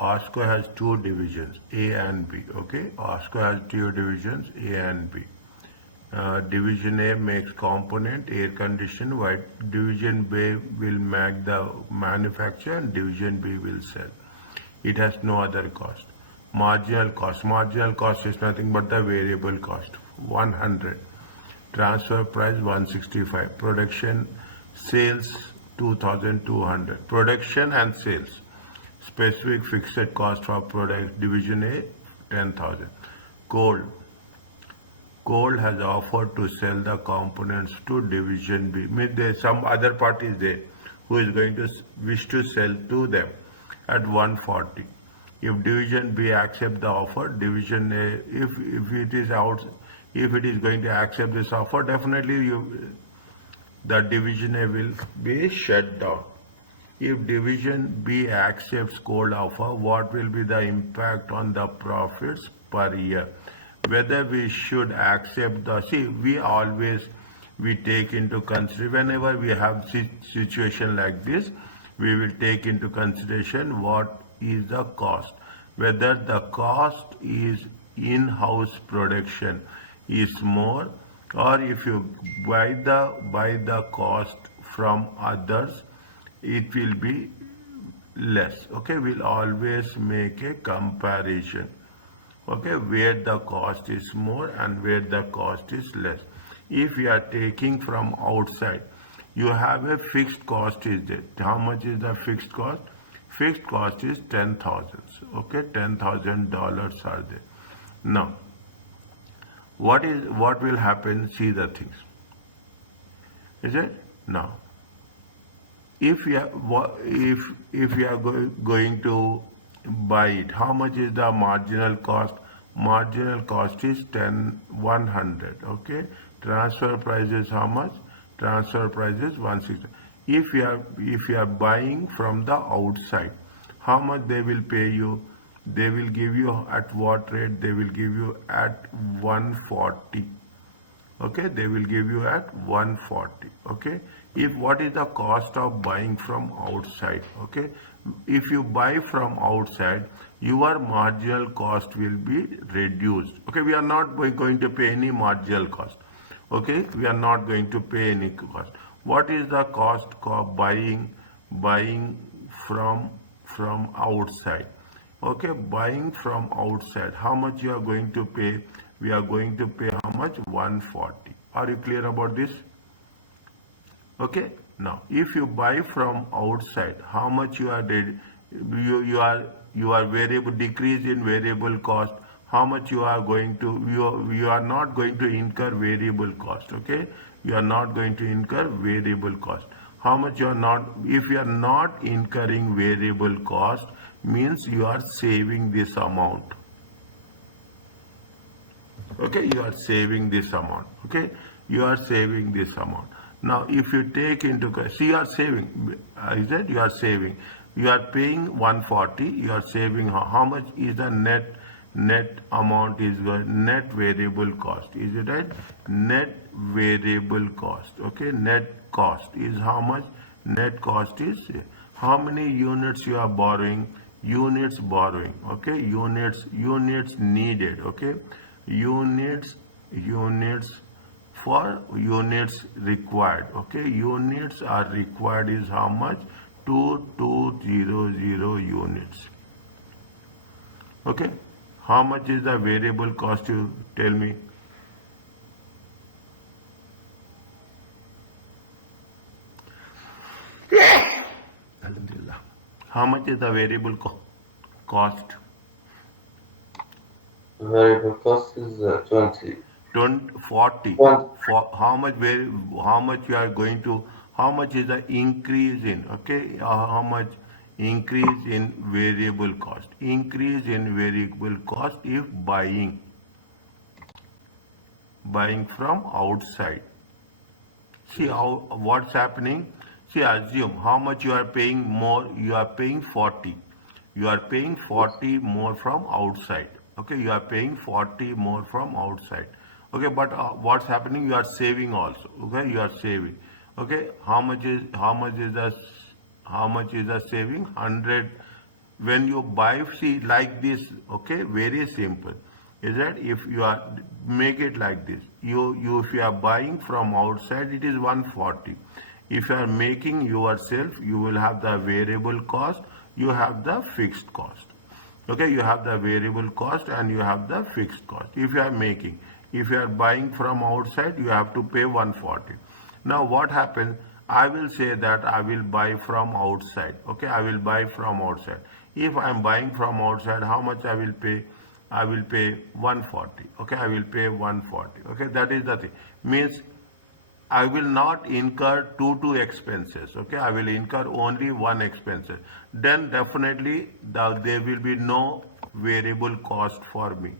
ASCO has two divisions, A and B. Okay, ASCO has two divisions, A and B. Division A makes component air condition, while Division B will make the manufacture and Division B will sell. It has no other cost. Marginal cost is nothing but the variable cost, 100. Transfer price 165. Production sales 2200. Production and sales. Specific fixed cost for product Division A 10,000. Coal has offered to sell the components to Division B. Means there some other party is there who is going to wish to sell to them at 140. If Division B accept the offer, Division A, if it is out, if it is going to accept this offer, definitely the Division A will be shut down. If Division B accepts coal offer, what will be the impact on the profits per year? Whether we should accept we take into consideration whenever we have situation like this, we will take into consideration what is the cost. Whether the cost is in-house production is more, or if you buy the cost from others, it will be less. Okay, we'll always make a comparison. Okay, where the cost is more and where the cost is less. If you are taking from outside, you have a fixed cost is there. How much is the fixed cost? Fixed cost is 10,000. Okay, $10,000 are there. Now, what will happen? See the things. Is it? Now, if you are going to buy it, how much is the marginal cost? Marginal cost is 100. Okay, transfer price is how much? Transfer price is 160. If you are buying from the outside, how much they will pay you? They will give you at what rate? They will give you at 140. Okay, they will give you at 140. Okay, if what is the cost of buying from outside? Okay, if you buy from outside, your marginal cost will be reduced. Okay, we are not going to pay any marginal cost. Okay, we are not going to pay any cost. What is the cost of buying from outside? Okay, buying from outside, how much you are going to pay? We are going to pay how much? 140. Are you clear about this? Okay, now if you buy from outside, how much you are variable decrease in variable cost, how much you are going to, you are not going to incur variable cost. Okay, you are not going to incur variable cost. How much you are not, if you are not incurring variable cost, means you are saving this amount. Okay, you are saving this amount. Okay, you are saving this amount. Now if you take into, see, you are saving, is that you are saving, you are paying 140, you are saving, how much is the net amount is net variable cost, is it right? Net variable cost. Okay, net cost is how much? Net cost is how many units you are borrowing? Units borrowing. Okay, units needed. Okay, units for units required. Okay, units are required is how much? 2200 units. Okay, how much is the variable cost? You tell me. How much is the variable cost? Variable cost is 20. 40. 20. For how much you are going to, how much is the increase in, okay, how much increase in variable cost? Increase in variable cost if buying from outside. See how what's happening. See, assume how much you are paying more. You are paying 40. You are paying 40 more from outside. Okay, you are paying 40 more from outside. Okay, but what's happening? You are saving also. Okay, you are saving. Okay, how much is the saving? 100 when you buy, see like this, okay, very simple. Is that if you are make it like this, you if you are buying from outside, it is 140. If you are making yourself, you will have the variable cost, you have the fixed cost. Okay, you have the variable cost and you have the fixed cost. If you are making, if you are buying from outside, you have to pay 140. Now what happens? I will say that I will buy from outside. Okay, I will buy from outside. If I am buying from outside, how much I will pay? I will pay 140. Okay, I will pay 140. Okay, that is the thing. Means I will not incur two expenses. Okay, I will incur only one expenses. Then definitely there will be no variable cost for me.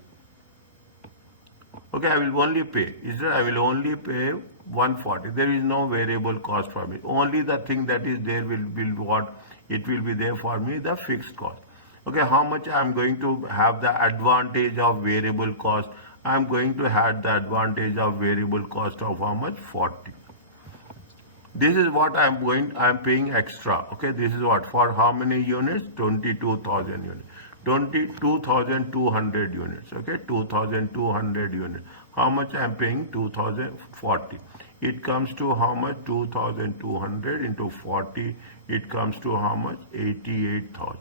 Okay, I will only pay. Is that I will only pay 140. There is no variable cost for me. Only the thing that is there will be what it will be there for me, the fixed cost. Okay, how much I am going to have the advantage of variable cost? I am going to have the advantage of variable cost of how much? 40. This is what I am paying extra. Okay, this is what for how many units? 22,000 units. 22,200 units. Okay, 2,200 units. How much I am paying? 2,040. It comes to how much? 2,200 into 40. It comes to how much? 88,000.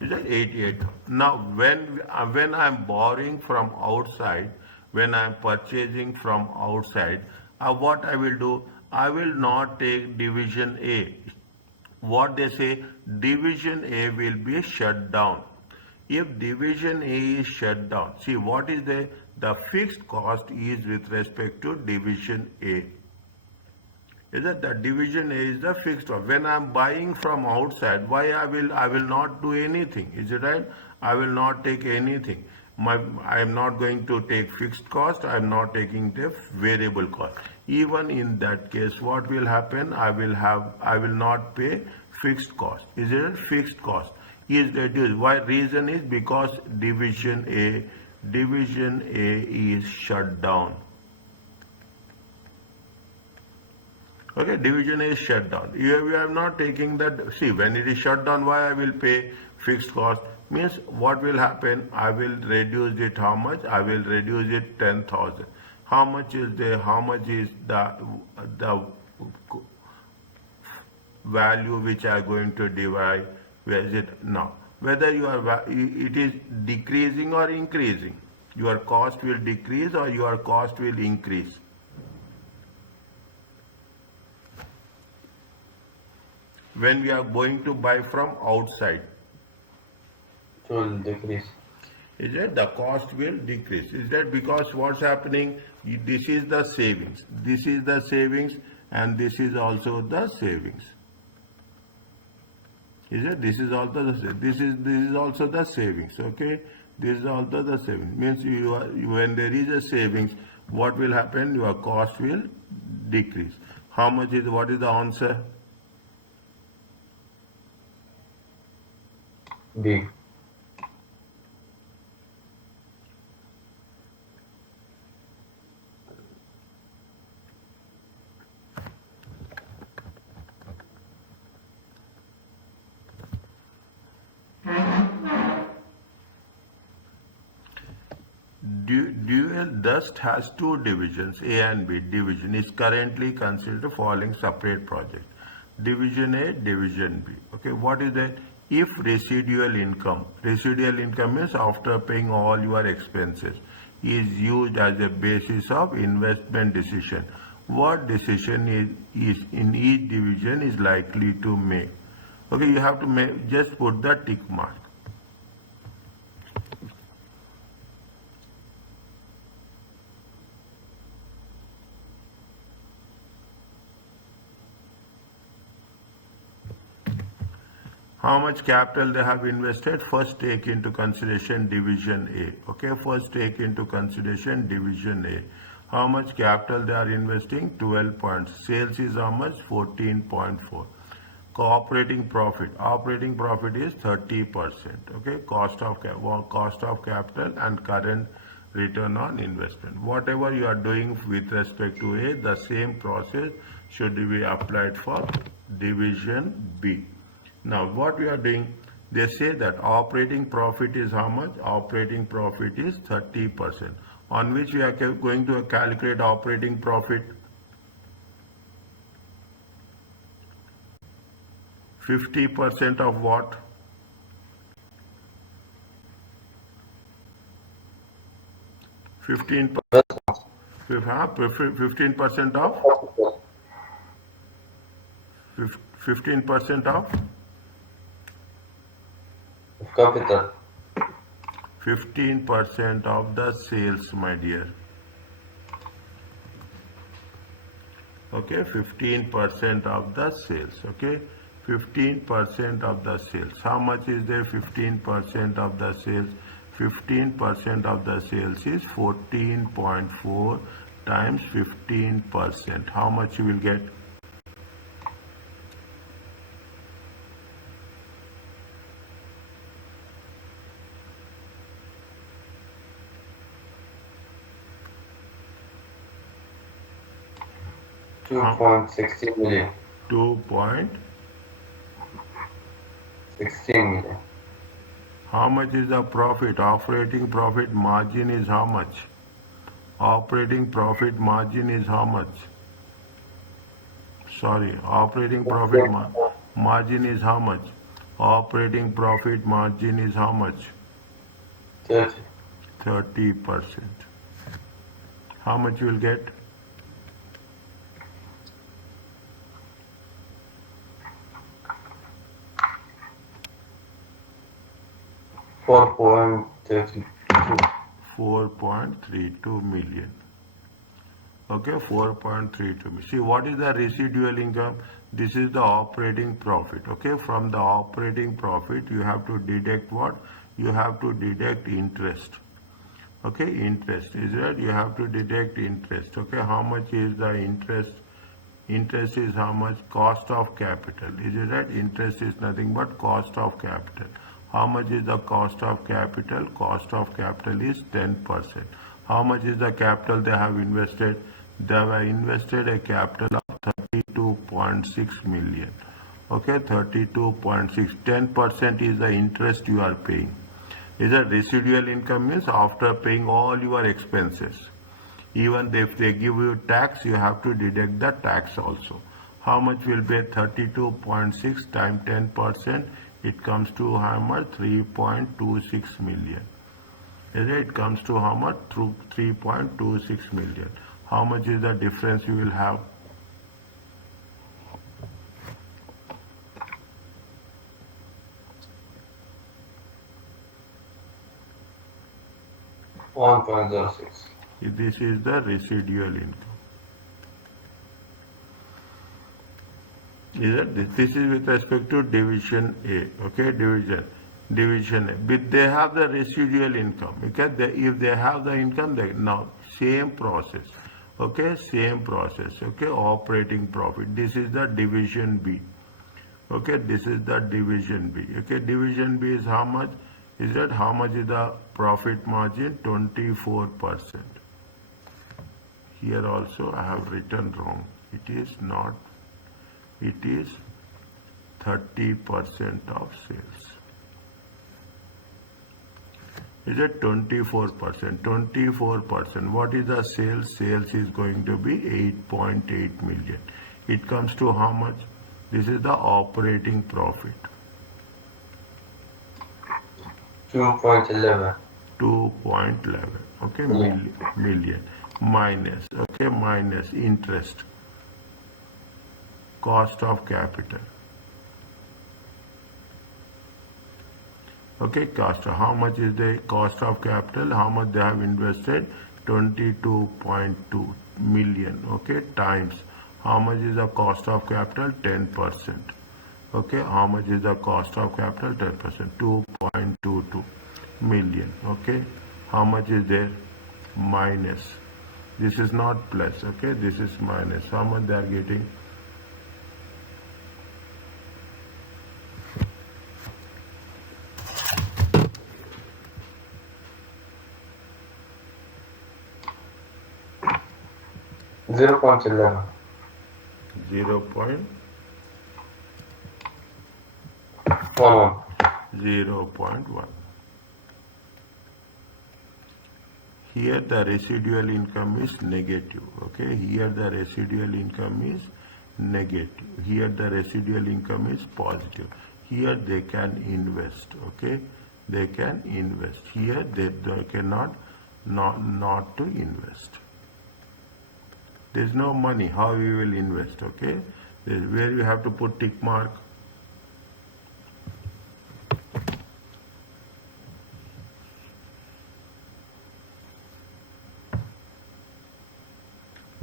Is that 88,000? Now, when I am borrowing from outside, when I am purchasing from outside, what I will do? I will not take division A. What they say, division A will be shut down. If division A is shut down, see what is the fixed cost is with respect to division A. Is that the division A is the fixed cost. When I am buying from outside, why I will not do anything? Is it right? I will not take anything. I am not going to take fixed cost. I am not taking the variable cost. Even in that case, what will happen? I will not pay fixed cost. Is it fixed cost? Is reduced. Why? Reason is because division A is shut down. Okay, division A is shut down. You are not taking that. See, when it is shut down, why I will pay fixed cost? Means what will happen? I will reduce it. How much? I will reduce it 10,000. How much is the value which I am going to divide? Where is it now? Whether it is decreasing or increasing, your cost will decrease or your cost will increase. When we are going to buy from outside, It will decrease. is that the cost will decrease? Is that because what's happening? This is the savings. This is the savings, and this is also the savings. Is it? This is also the this is also the savings. Okay, this is also the savings. Means when there is a savings, what will happen? Your cost will decrease. How much is? What is the answer? B. Dual dust has two divisions, A and B. Division is currently considered following separate project. Division A, Division B. Okay, what is that? If residual income means after paying all your expenses, is used as a basis of investment decision, what decision is in each division is likely to make? Okay, you have to just put the tick mark. How much capital they have invested? First take into consideration division A. Okay, first take into consideration division A. How much capital they are investing? 12 points. Sales is how much? 14.4. Operating profit is 30%. Okay, cost of capital and current return on investment. Whatever you are doing with respect to A, the same process should be applied for Division B. Now what we are doing, they say that operating profit is how much? Operating profit is 30%. On which we are going to calculate operating profit? 50% of what? 15%, 15% of 15% of capital. 15% of the sales, my dear. Okay, 15% of the sales. Okay, 15% of the sales. How much is there? 15% of the sales. 15% of the sales is 14.4 times 15%. How much you will get? 2.16 million. 2.16 million. How much is the profit? Operating profit margin is how much? Operating profit margin is how much? Sorry, operating profit margin is how much? Operating profit margin is how much? 30. 30%. How much you will get? 4.32. 4.32 million. Okay, 4.32 million. See, what is the residual income? This is the operating profit. Okay, from the operating profit, you have to deduct what? You have to deduct interest. Okay, interest. Is that you have to deduct interest. Okay, how much is the interest? Interest is how much? Cost of capital. Is it right? Interest is nothing but cost of capital. How much is the cost of capital? Cost of capital is 10%. How much is the capital they have invested? They have invested a capital of 32.6 million. Okay, 32.6. 10% is the interest you are paying. Is that residual income? Means after paying all your expenses. Even if they give you tax, you have to deduct the tax also. How much will be 32.6 times 10%? It comes to how much? 3.26 million. It comes to how much? Through 3.26 million. How much is the difference you will have? $1.06. This is the residual income. This is with respect to division A. Okay, division A. But they have the residual income. Okay, if they have the income, now same process. Okay, same process. Okay, operating profit. This is the division B. Okay, this is the division B. Okay, division B is how much? Is that how much is the profit margin? 24%. Here also I have written wrong. It is not. It is 30% of sales. Is it 24%? 24%. What is the sales? Sales is going to be 8.8 million. It comes to how much? This is the operating profit. 2.11. 2.11. Okay, million. Minus. Okay, minus interest. Cost of capital. Okay, cost. How much is the cost of capital? How much they have invested? 22.2 million. Okay, times. How much is the cost of capital? 10%. Okay, how much is the cost of capital? 10%. 2.22 million. Okay, how much is there? Minus. This is not plus. Okay, this is minus. How much they are getting? 0.11. 0.11. 1. 0.1. Here the residual income is negative. Okay, here the residual income is negative. Here the residual income is positive. Here they can invest. Okay, they can invest. Here they cannot not to invest. There is no money. How you will invest? Okay, this is where you have to put tick mark.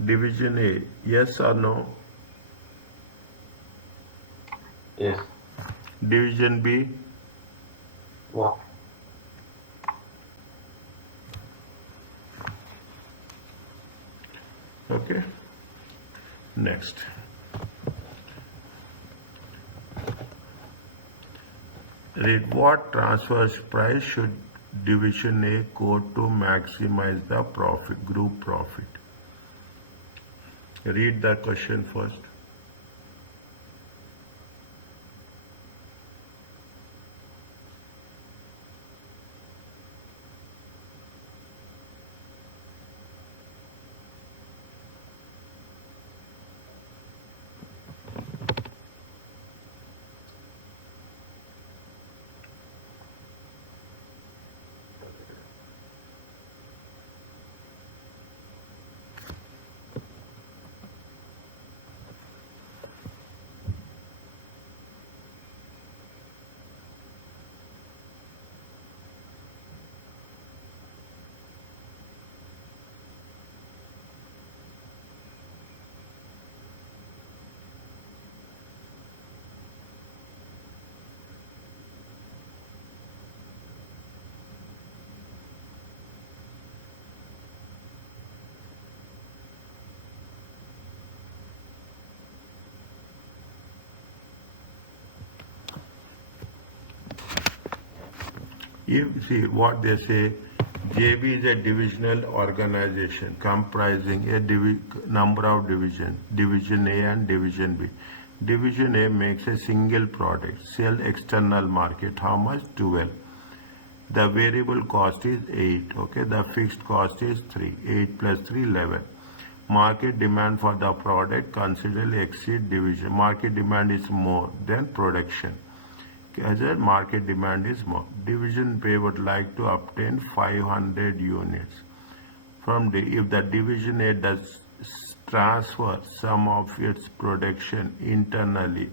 Division A, yes or no? Yes. Division B, 1. okay. Next. Read what transfer price should division A quote to maximize the profit, group profit. Read the question first. If see what they say, JB is a divisional organization comprising a number of divisions, Division A and Division B. Division A makes a single product, sell external market. How much? 12. The variable cost is 8. Okay, the fixed cost is 3. 8 plus 3, 11. Market demand for the product considerably exceed division. Market demand is more than production. As a market demand is more. Division B would like to obtain 500 units. If the Division A does transfer some of its production internally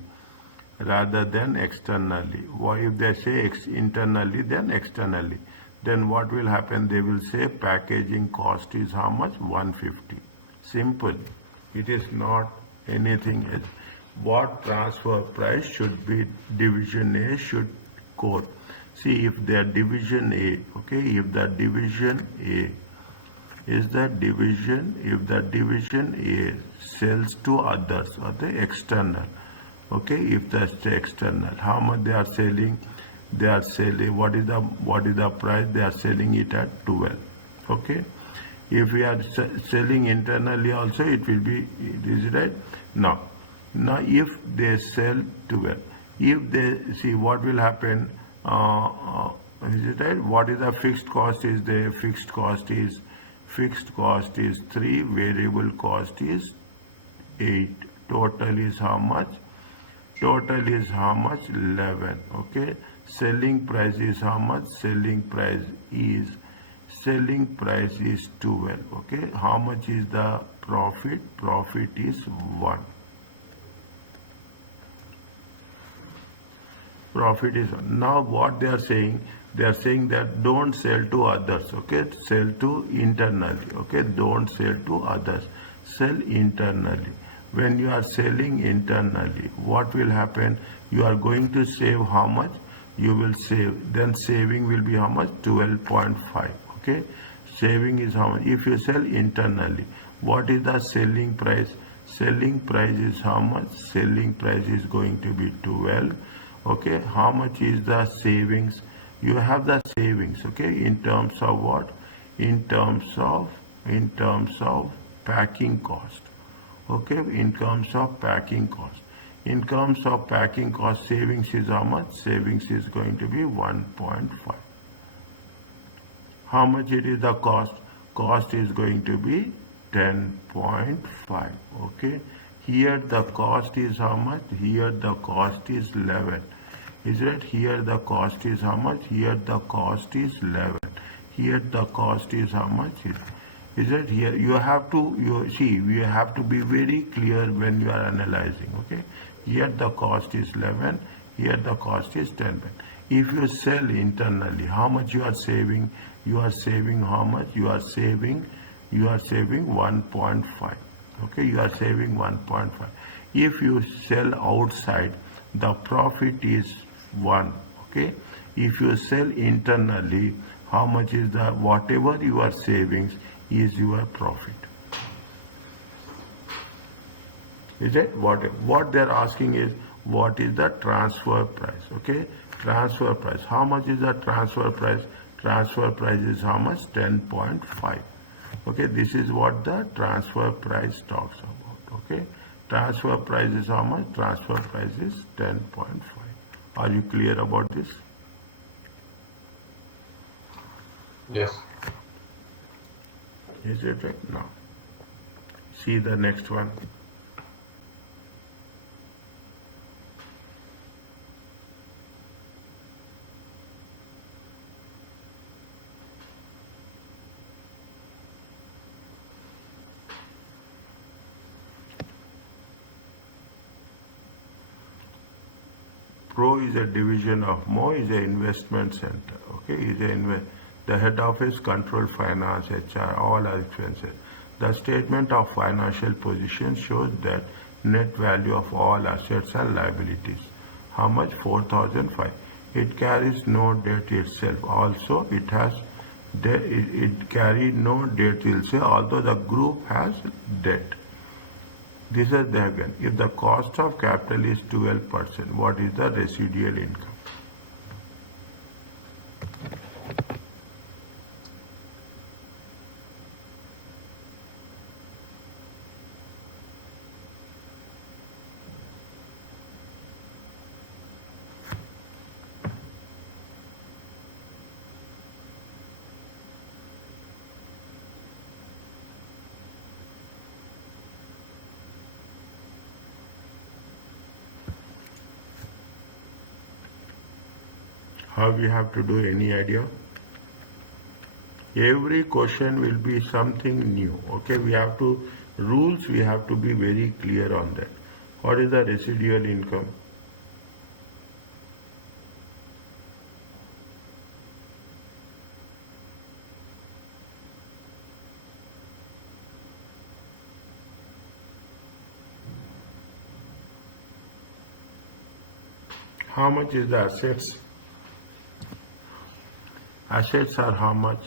rather than externally. If they say internally then externally, then what will happen? They will say packaging cost is how much? 150. Simple. It is not anything else. What transfer price should be Division A should quote. See if their Division A, okay, if the Division A is the division, if the Division A sells to others or the external, okay, if that's the external, how much they are selling? They are selling, what is the price? They are selling it at 12, okay. If we are selling internally also, it will be, is it right? Now if they sell 12, if they see what will happen, is it right? What is the fixed cost? Is the fixed cost is 3, variable cost is 8. Total is how much? Total is how much? 11. Okay. Selling price is how much? Selling price is 12. Okay. How much is the profit? Profit is 1. Profit is 1. Now what they are saying that don't sell to others, okay, sell to internally, okay, don't sell to others, sell internally. When you are selling internally, what will happen? You are going to save how much? You will save, then saving will be how much? 12.5. Okay, saving is how much? If you sell internally, what is the selling price? Selling price is how much? Selling price is going to be 12. Okay, how much is the savings? You have the savings, okay, in terms of what? In terms of packing cost. Okay, in terms of packing cost. In terms of packing cost, savings is how much? Savings is going to be 1.5. How much it is the cost? Cost is going to be 10.5. Okay. Here the cost is how much? Here the cost is 11. Is it? Here the cost is how much? Here the cost is 11. Here the cost is how much? Is it? Here you have to, you have to be very clear when you are analyzing. Okay. Here the cost is 11. Here the cost is 10. If you sell internally, how much you are saving? You are saving how much? You are saving 1.5. Okay, you are saving 1.5. If you sell outside, the profit is 1. Okay, if you sell internally, how much is the, whatever your savings is your profit. Is it? What they're asking is, what is the transfer price? Okay, transfer price. How much is the transfer price? Transfer price is how much? 10.5. Okay, this is what the transfer price talks about. Okay, transfer price is how much? Transfer price is 10.5. Are you clear about this? Yes. Is it right? Now, see the next one. Pro is a division of Mo, is an investment center. Okay, the head office control finance, HR, all are expenses. The statement of financial position shows that net value of all assets and liabilities. How much? 4,005. It carries no debt itself. Also, it carries no debt itself, although the group has debt. This is the again. If the cost of capital is 12%, what is the residual income? How we have to do, any idea? Every question will be something new. Okay, we have to, rules we have to be very clear on that. What is the residual income? How much is the assets? Assets are how much?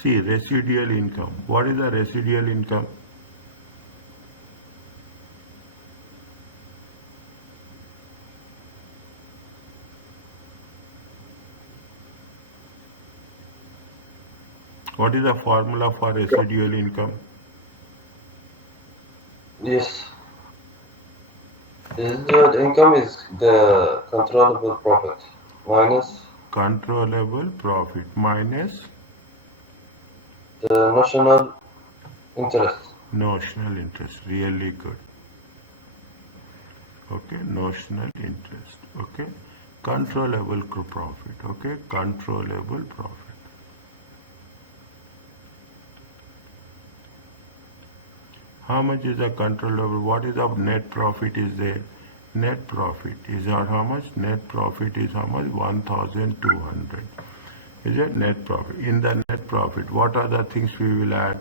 See, residual income. What is the residual income? What is the formula for residual income? Yes. Residual income is the controllable profit minus Controllable profit minus the notional interest. notional interest. Really good. Okay, notional interest. Okay, controllable profit. Okay, controllable profit. How much is the controllable? What is the net profit is there? Net profit is how much? Net profit is how much? 1,200. Is it net profit? In the net profit, what are the things we will add?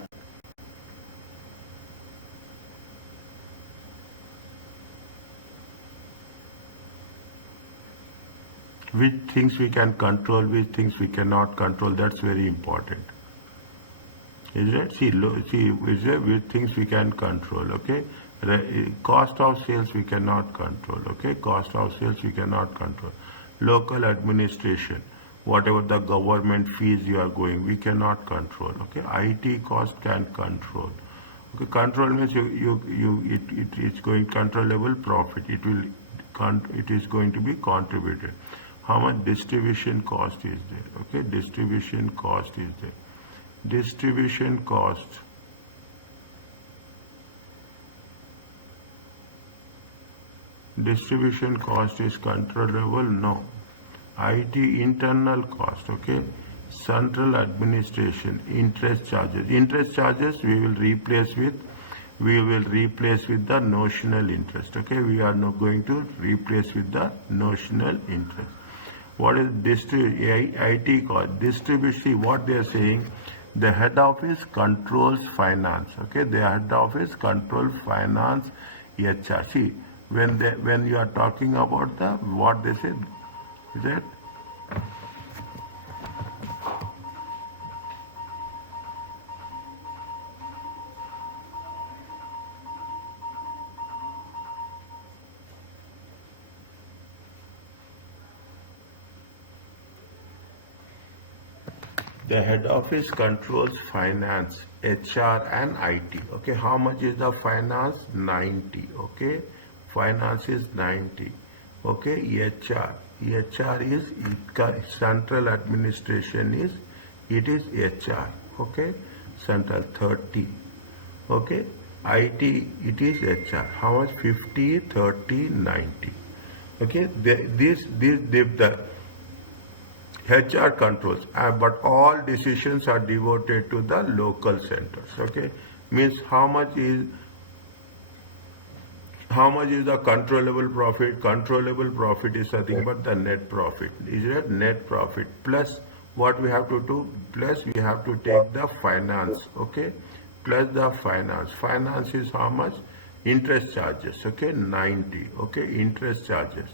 Which things we can control, which things we cannot control, that's very important. Is it? See, is it which things we can control, okay? Cost of sales we cannot control, okay? Cost of sales we cannot control. Local administration, whatever the government fees you are going, we cannot control, okay? IT cost can control, Okay, control means it is going controllable profit. It is going to be contributed. How much distribution cost is there? Okay, distribution cost is there. Distribution cost. Distribution cost is controllable? No. IT internal cost, okay? Central administration, interest charges. Interest charges we will replace with the notional interest, okay? We are not going to replace with the notional interest. What is IT cost? Distribution, what they are saying, the head office controls finance, okay? The head office controls finance, HR. See, when you are talking about the, what they say, is it? The head office controls finance, HR and IT. Okay, how much is the finance? 90. Okay, finance is 90. Okay, HR is central administration is, it is HR. Okay, central 30. Okay, IT it is HR. How much? 50, 30, 90. Okay, the HR controls, but all decisions are devoted to the local centers. Okay, means how much is the controllable profit? Controllable profit is nothing but the net profit. Is it net profit plus what we have to do? Plus we have to take the finance. Okay, plus the finance. Finance is how much? Interest charges. Okay, 90. Okay, interest charges.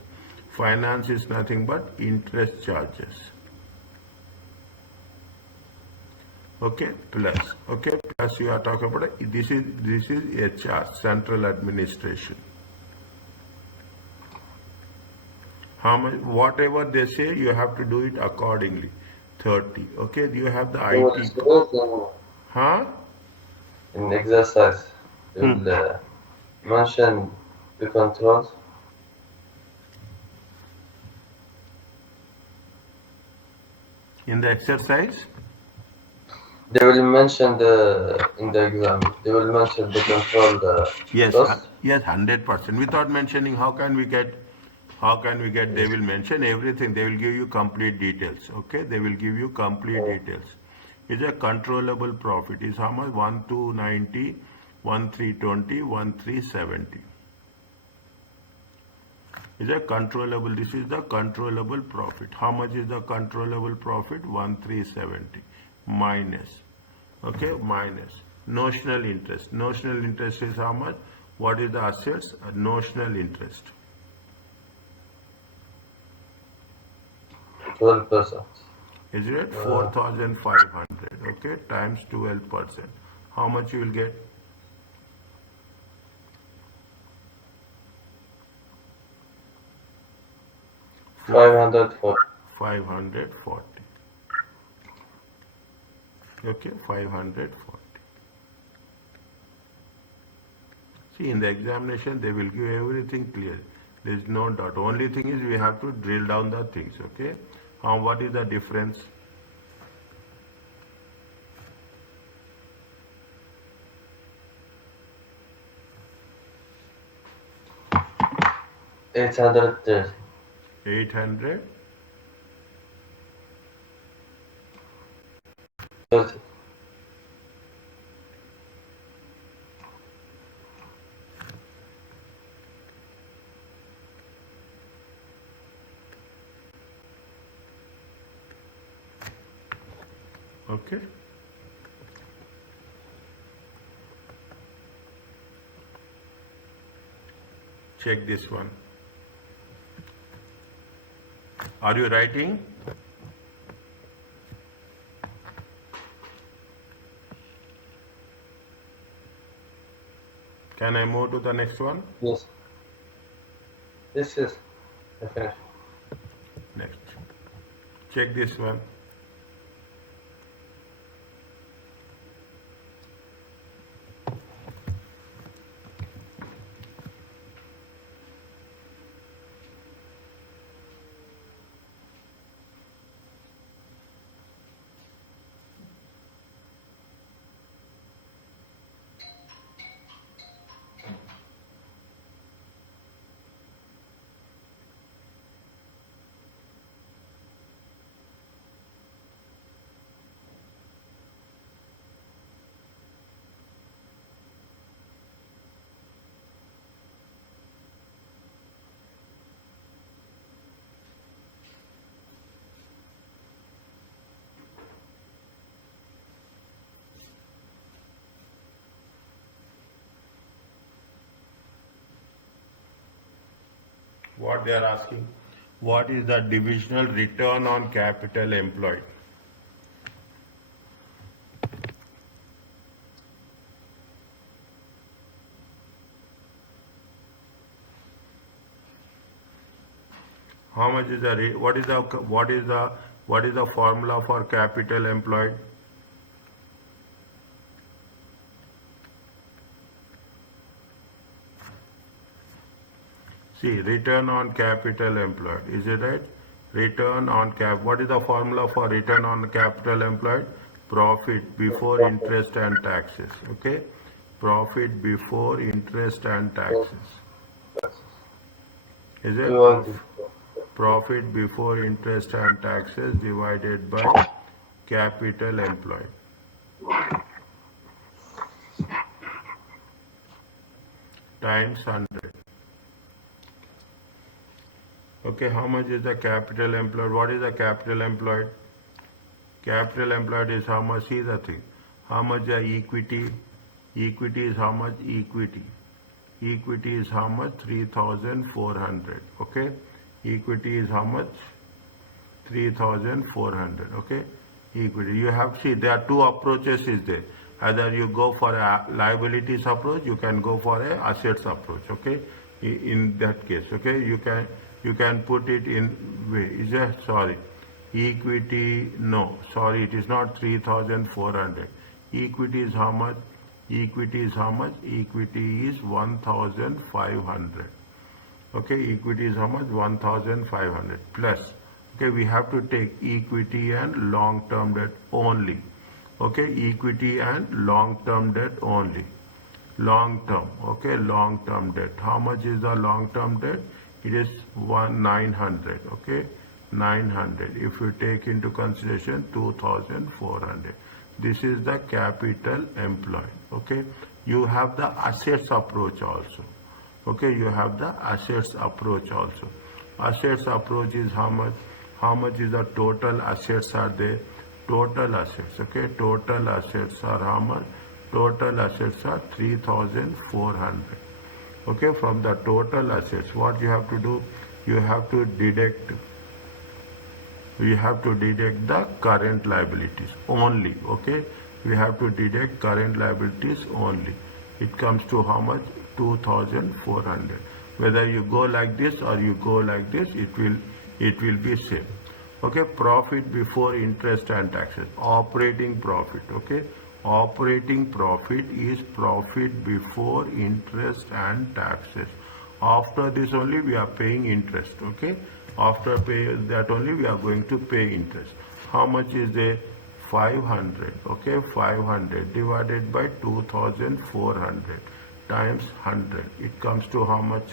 Finance is nothing but interest charges. Okay, plus. Okay, plus you are talking about this is HR, central administration. How much? Whatever they say, you have to do it accordingly. 30. Okay, you have the You will IT. discuss in, Huh? in exercise. You will mention the controls. In the exercise? They will mention in the exam. They will mention the control Yes, cost. yes, 100%. Without mentioning, how can we get? They will mention everything. They will give you complete details. Okay, they will give you complete details. Is a controllable profit. Is how much? 1290, 1320, 1370. Is a controllable. This is the controllable profit. How much is the controllable profit? 1370 minus. Okay, minus notional interest. Notional interest is how much? What is the assets? Notional interest. 12%. Is it 4,500? Okay, times 12%. How much you will get? 540. 540. Okay, 540. See, in the examination, they will give everything clear. There is no doubt. Only thing is we have to drill down the things. Okay, what is the difference? $830. 800. 30. Okay. Check this one. Are you writing? Can I move to the next one? Yes. This is. I finished. Next. Check this one. What they are asking, what is the divisional return on capital employed? How much is the what is the formula for capital employed? See, return on capital employed, is it right? Return on cap, what is the formula for return on capital employed? Profit before interest and taxes, okay? Profit before interest and taxes. Is it? 200. Profit before interest and taxes divided by capital employed. Times 100. Okay, how much is the capital employed? What is the capital employed? Capital employed is how much? See the thing. How much is equity? Equity is how much? Equity. Equity is how much? 3,400. Okay. Equity is how much? 3,400. Okay. Equity. You have, see, there are two approaches is there. Either you go for a liabilities approach, you can go for a assets approach. Okay. In that case, okay, you can put it in way. Is there? Sorry. Equity, no, sorry, it is not 3,400. Equity is how much? Equity is how much? Equity is 1,500. Okay, equity is how much? 1,500 plus. Okay, we have to take equity and long-term debt only. Okay, equity and long-term debt only. Long-term, okay, long-term debt. How much is the long-term debt? It is 900, okay, 900. If you take into consideration 2,400. This is the capital employed, okay. You have the assets approach also. Okay, you have the assets approach also. Assets approach is how much? How much is the total assets are there? Total assets, okay, total assets are how much? Total assets are 3,400. Okay, from the total assets, what you have to do? You have to deduct the current liabilities only. Okay, we have to deduct current liabilities only. It comes to how much? 2,400. Whether you go like this or you go like this, it will be same. Okay, profit before interest and taxes, operating profit. Okay, operating profit is profit before interest and taxes. After this only we are paying interest. Okay, after pay that only we are going to pay interest. How much is there? 500. Okay, 500 divided by 2,400 times 100. It comes to how much?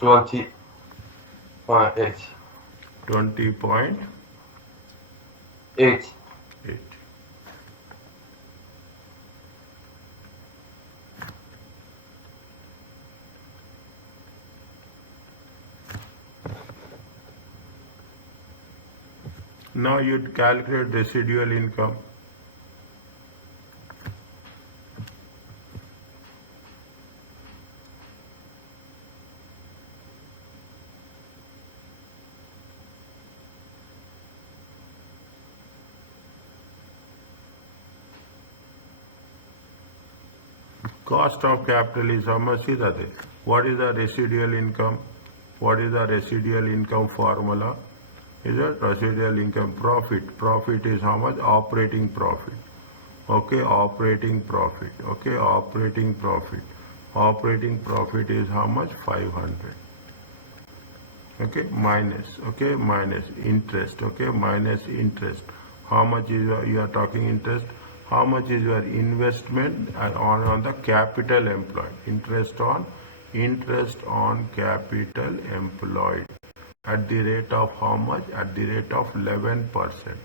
$20.8. 20.8. 8. Now you'd calculate residual income. Cost of capital is how much is that? What is the residual income? What is the residual income formula? Is it residual income? Profit. Profit is how much? Operating profit. Okay, operating profit. Okay, operating profit. Operating profit is how much? 500. Okay, minus interest. Okay, minus interest. How much is you are talking interest? How much is your investment on the capital employed? Interest on capital employed. At the rate of how much? At the rate of 11%.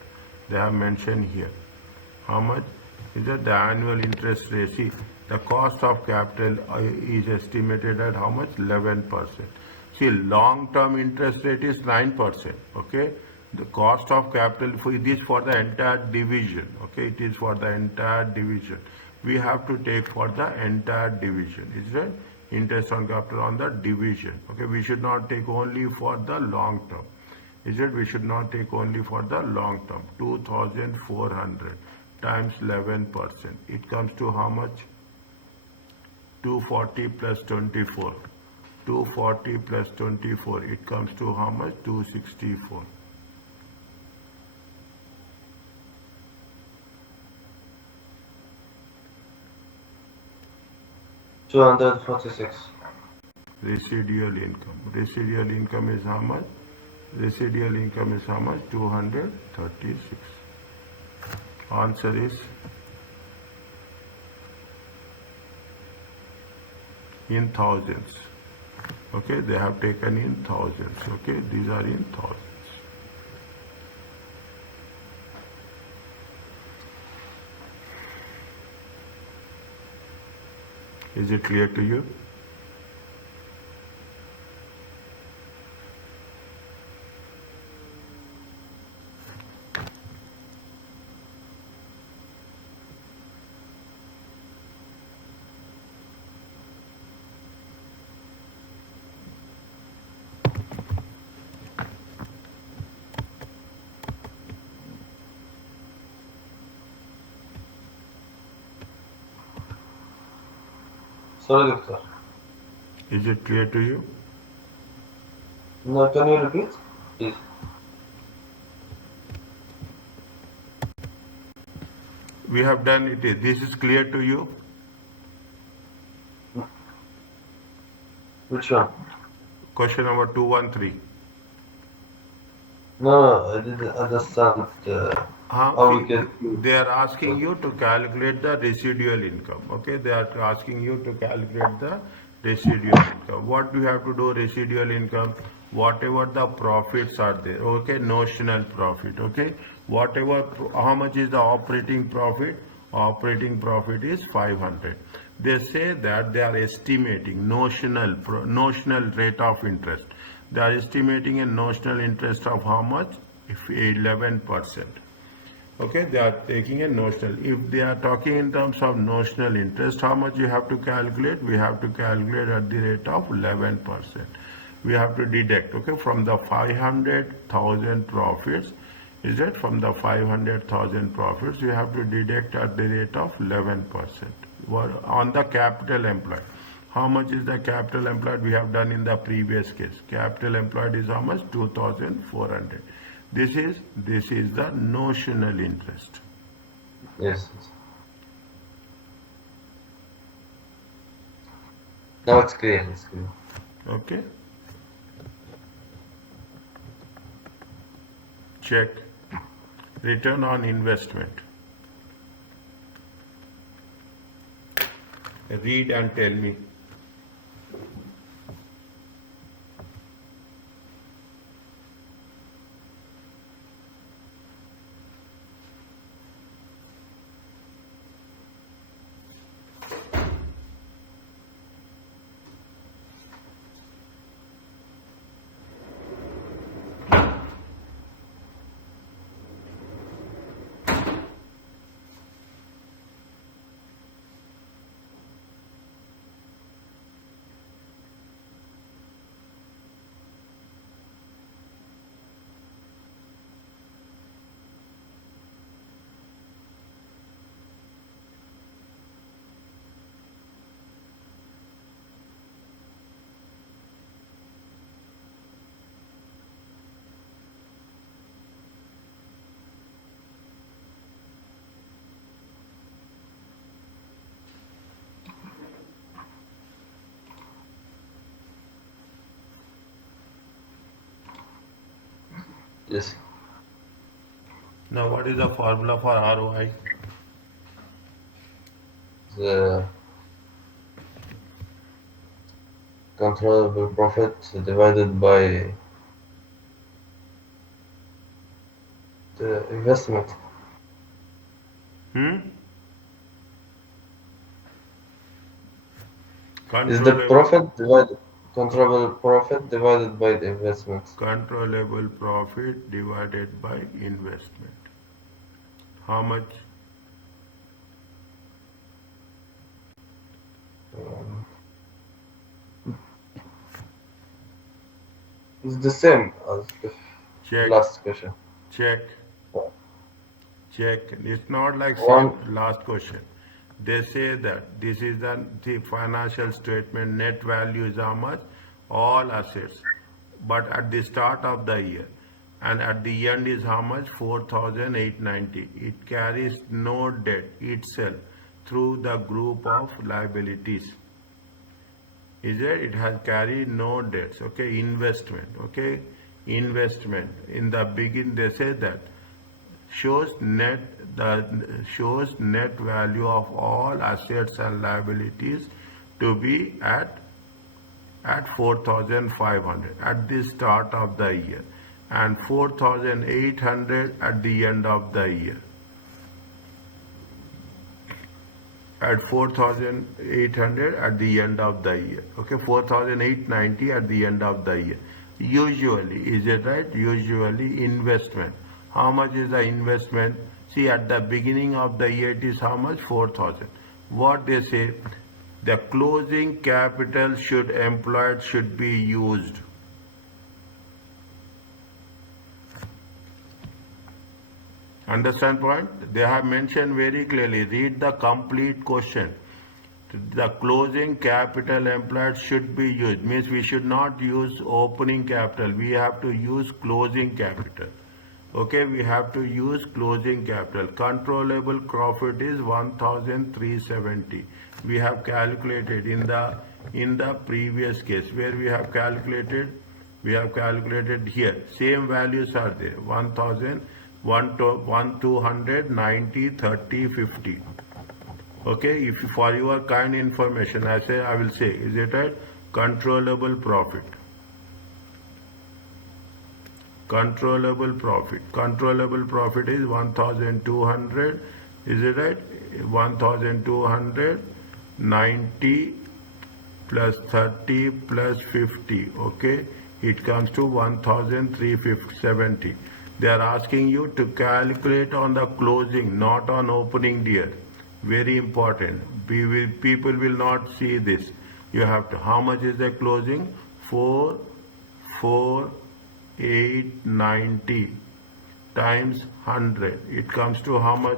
They have mentioned here. How much is that? The annual interest rate. See, The cost of capital is estimated at how much? 11%. See, long-term interest rate is 9%. Okay. The cost of capital for it is for the entire division. Okay. It is for the entire division. We have to take for the entire division. Is that interest on capital on the division? Okay. We should not take only for the long term. Is it? We should not take only for the long term. 2,400 times 11%. It comes to how much? 240 plus 24. 240 plus 24. It comes to how much? 264. $246. Residual income. Residual income is how much? Residual income is how much? 236. Answer is in thousands. Okay, they have taken in thousands. Okay, these are in thousands. Is it clear to you? Sorry, doctor. Is it clear to you? No, can you repeat, please? We have done it. This is clear to you? Which one? Question number 213. No, I didn't understand how we get. They are asking you to calculate the residual income. Okay, they are asking you to calculate the residual income. What do you have to do? Residual income, whatever the profits are there. Okay, notional profit. Okay, whatever, how much is the operating profit? Operating profit is 500. They say that they are estimating notional rate of interest. They are estimating a notional interest of how much? If 11%. Okay, they are taking a notional. If they are talking in terms of notional interest, how much you have to calculate? We have to calculate at the rate of 11%. We have to deduct, okay, from the 500,000 profits. Is it from the 500,000 profits? You have to deduct at the rate of 11%. On the capital employed. How much is the capital employed? We have done in the previous case. Capital employed is how much? 2,400. This is the notional interest. Yes. Now it's clear. It's clear. Okay. Check. Return on investment. Read and tell me. Yes. Now, what is the formula for ROI? The controllable profit divided by the investment. Is the Controllable, controllable profit divided by the investment? controllable profit divided by investment. How much? Um, it's the same as the Check, last question. check, check. It's not like same One, last question. They say that this is the financial statement, net value is how much? All assets. But at the start of the year and at the end is how much? 4,890. It carries no debt itself through the group of liabilities. Is it? It has carried no debts. Okay, investment. Okay, investment. In the beginning, they say that shows net shows net value of all assets and liabilities to be at 4,500 at the start of the year and 4,800 at the end of the year. At 4,800 at the end of the year. Okay, 4,890 at the end of the year. Usually, is it right? Usually investment. How much is the investment? See, at the beginning of the year, it is how much? 4,000. What they say, the closing capital should be used. Understand point? They have mentioned very clearly. Read the complete question. The closing capital employed should be used. Means we should not use opening capital. We have to use closing capital. Okay, we have to use closing capital. Controllable profit is 1,370. We have calculated in the previous case where we have calculated here. Same values are there. 1,000, 200, 90, 30, 50. Okay, if for your kind information, I will say, is it right? Controllable profit. Controllable profit. Controllable profit is 1,200. Is it right? 1,200, 90 plus 30 plus 50. Okay, it comes to 1,370. They are asking you to calculate on the closing, not on opening dear. Very important. People will not see this. You have to. How much is the closing? 4,890 times 100. It comes to how much?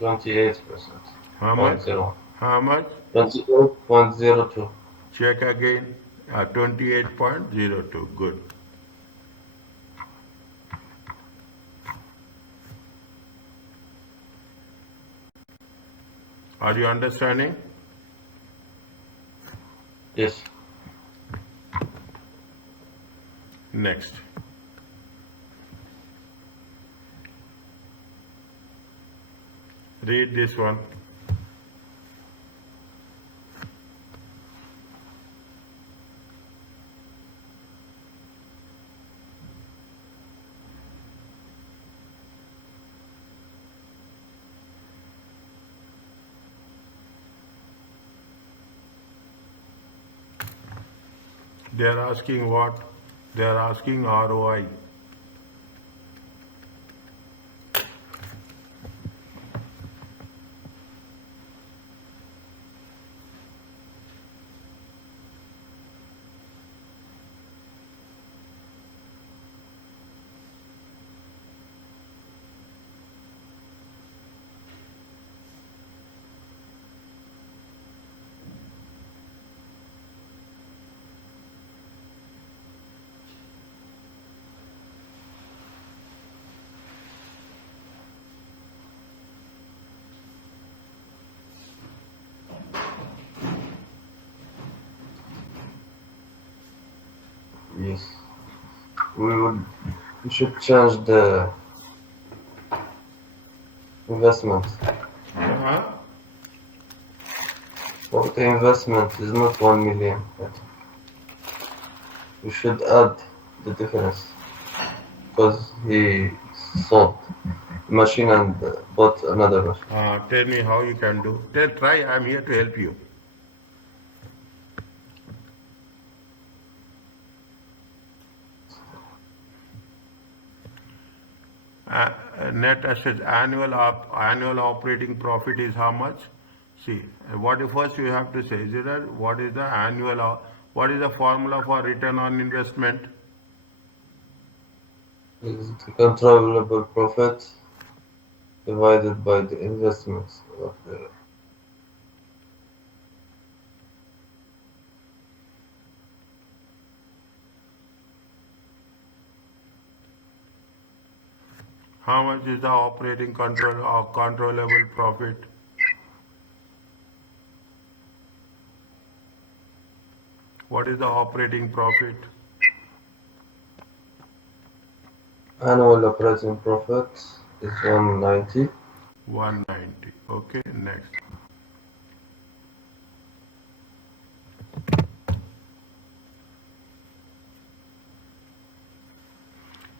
%28. How much? 0. How much? 28.02. Check again. 28.02. Good. Are you understanding? Yes. Next. Read this one. They are asking what? They are asking ROI. Yes. We should change the investment. Uh-huh. For the investment is not 1 million. we should add the difference because he sold machine and bought another machine. Tell me how you can do. Try. I'm here to help you. Net assets annual operating profit is how much? See, what first you have to say is that what is the what is the formula for return on investment? Is the controllable profit divided by the investments of the How much is the operating control or controllable profit? What is the operating profit? annual operating profit is 190. 190. Okay, next.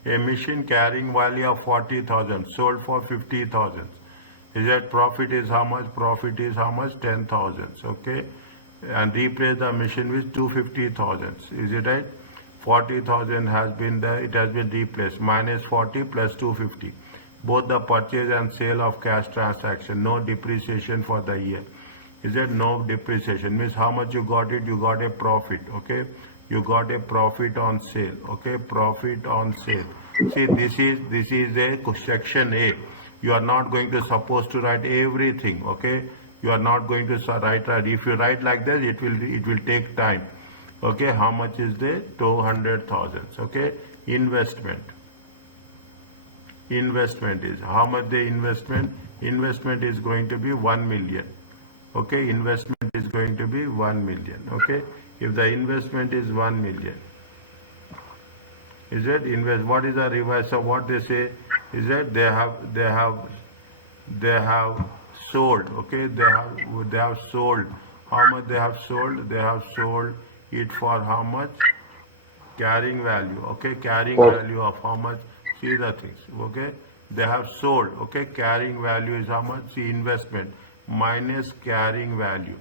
A machine carrying value of 40,000 sold for 50,000. Is that profit is how much? Profit is how much? 10,000. Okay. And replace the machine with 250,000. Is it right? 40,000 has been it has been replaced. Minus 40 plus 250. Both the purchase and sale of cash transaction. No depreciation for the year. Is that no depreciation? Means how much you got it? You got a profit. Okay. You got a profit on sale. Okay. Profit on sale. See, this is a section A. You are not going to supposed to write everything. Okay. You are not going to write. If you write like that, it will take time. Okay. How much is the 200,000? Okay. Investment is how much the investment is going to be 1 million. Okay, investment is going to be 1 million. Okay, if the investment is 1 million, is it invest? What is the reverse of what they say? Is that they have sold. Okay, they have sold. How much they have sold? They have sold it for how much? Carrying value. Okay, carrying For value of how much? See the things. Okay, they have sold. Okay, carrying value is how much? See, investment minus carrying value.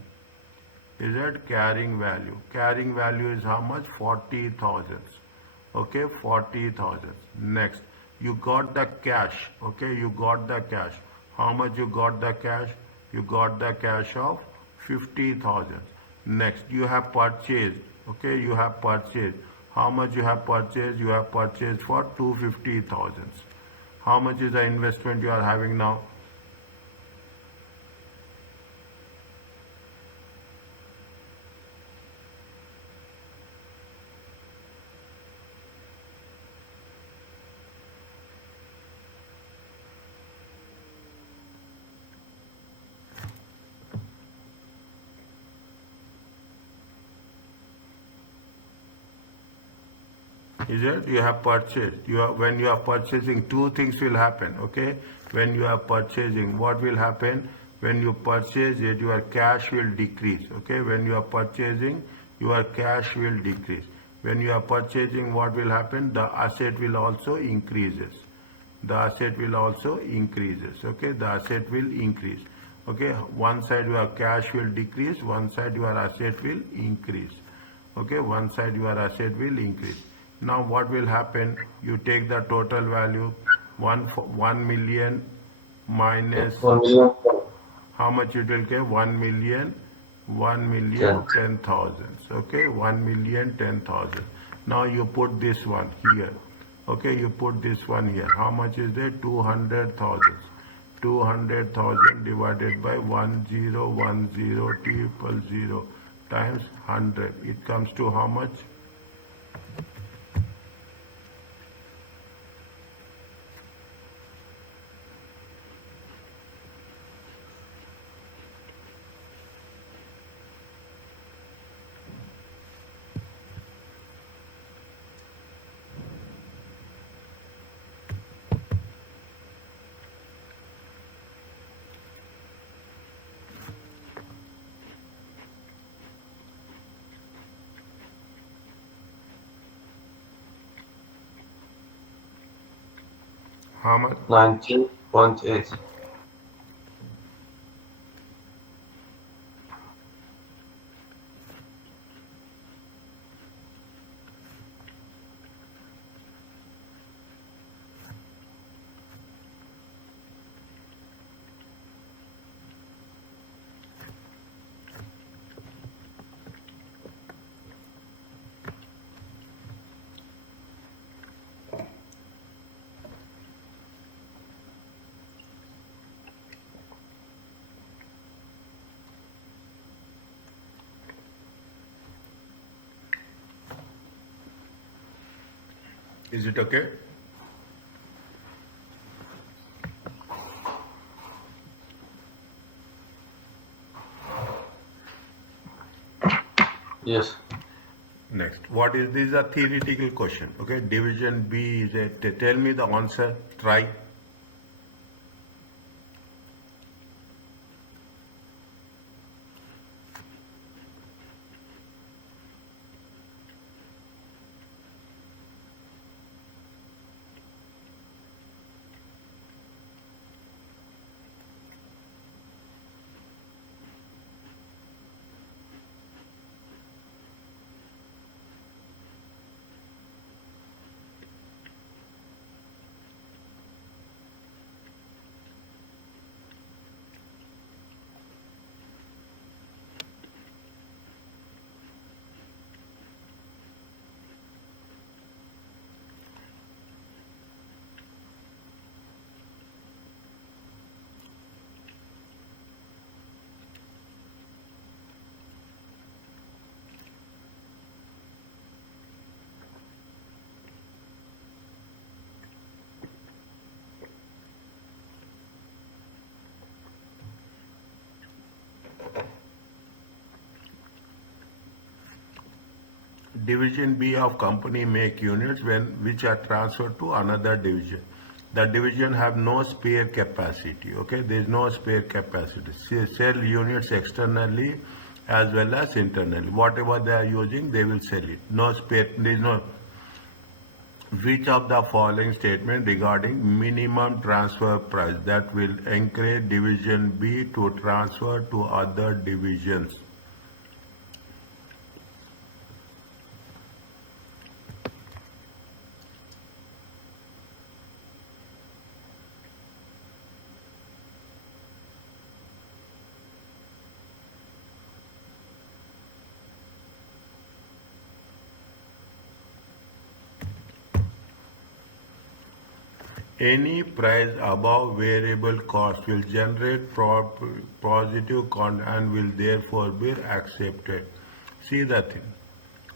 Is that carrying value? Carrying value is how much? 40,000. Okay, 40,000. Next, you got the cash. Okay, you got the cash. How much you got the cash? You got the cash of 50,000. Next, you have purchased. Okay, you have purchased. How much you have purchased? You have purchased for 250,000. How much is the investment you are having now? Is it? You have purchased. When you are purchasing, two things will happen. Okay. When you are purchasing, what will happen? When you purchase it, your cash will decrease. Okay. When you are purchasing, your cash will decrease. When you are purchasing, what will happen? The asset will also increases. The asset will also increases. Okay. The asset will increase. Okay. One side your cash will decrease. One side your asset will increase. Okay, one side your asset will increase. Now what will happen? You take the total value 1 million minus 1 million how much it will get? 1 million, 1 million 10. 10,000. Okay, 1 million 10,000. Now you put this one here. Okay, you put this one here. How much is there? 200,000. 200,000 divided by 1010 times 100. It comes to how much? How much? 19.8. Is it okay? Yes. Next, what is this? Is a theoretical question. Okay, division B is a. Tell me the answer. Try. Division B of company make units which are transferred to another division. The division have no spare capacity. Okay, there is no spare capacity. Sell units externally as well as internally. Whatever they are using, they will sell it. No spare. There is no. Which of the following statement regarding minimum transfer price that will encourage division B to transfer to other divisions? Any price above variable cost will generate positive and will therefore be accepted. See the thing.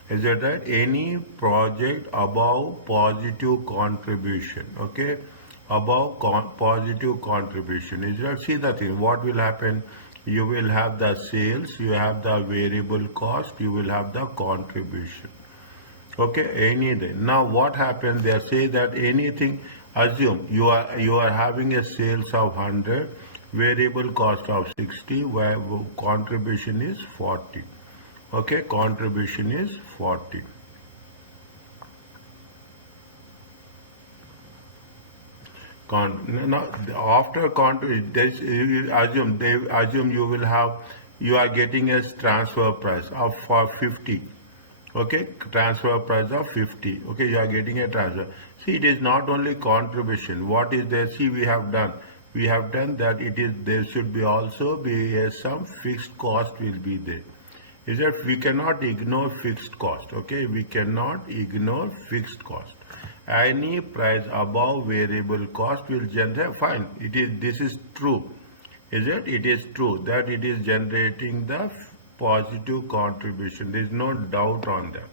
Is it right? Any project above positive contribution, okay? Above positive contribution. Is that? See the thing. What will happen? You will have the sales, you have the variable cost, you will have the contribution. Okay, any day. Now what happens? They say that anything. Assume you are having a sales of 100, variable cost of 60, where contribution is 40. Okay, contribution is 40. Now after assume they assume you are getting a transfer price of for 50. Okay, transfer price of 50. Okay, you are getting a transfer. See, it is not only contribution. What is there? See, we have done that. It is there should be also be some fixed cost will be there. Is that we cannot ignore fixed cost. Okay, we cannot ignore fixed cost. Any price above variable cost will generate. Fine, it is. This is true. Is it? It is true that it is generating the positive contribution. There is no doubt on that.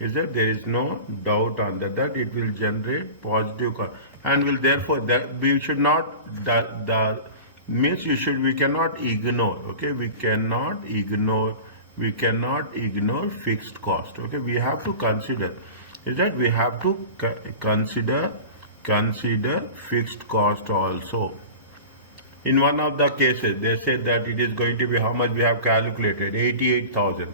Is that there is no doubt on that it will generate positive and will therefore that we should not the means we cannot ignore. Okay, we cannot ignore fixed cost. Okay, we have to consider. Is that we have to consider fixed cost also. In one of the cases, they said that it is going to be how much we have calculated, 88,000.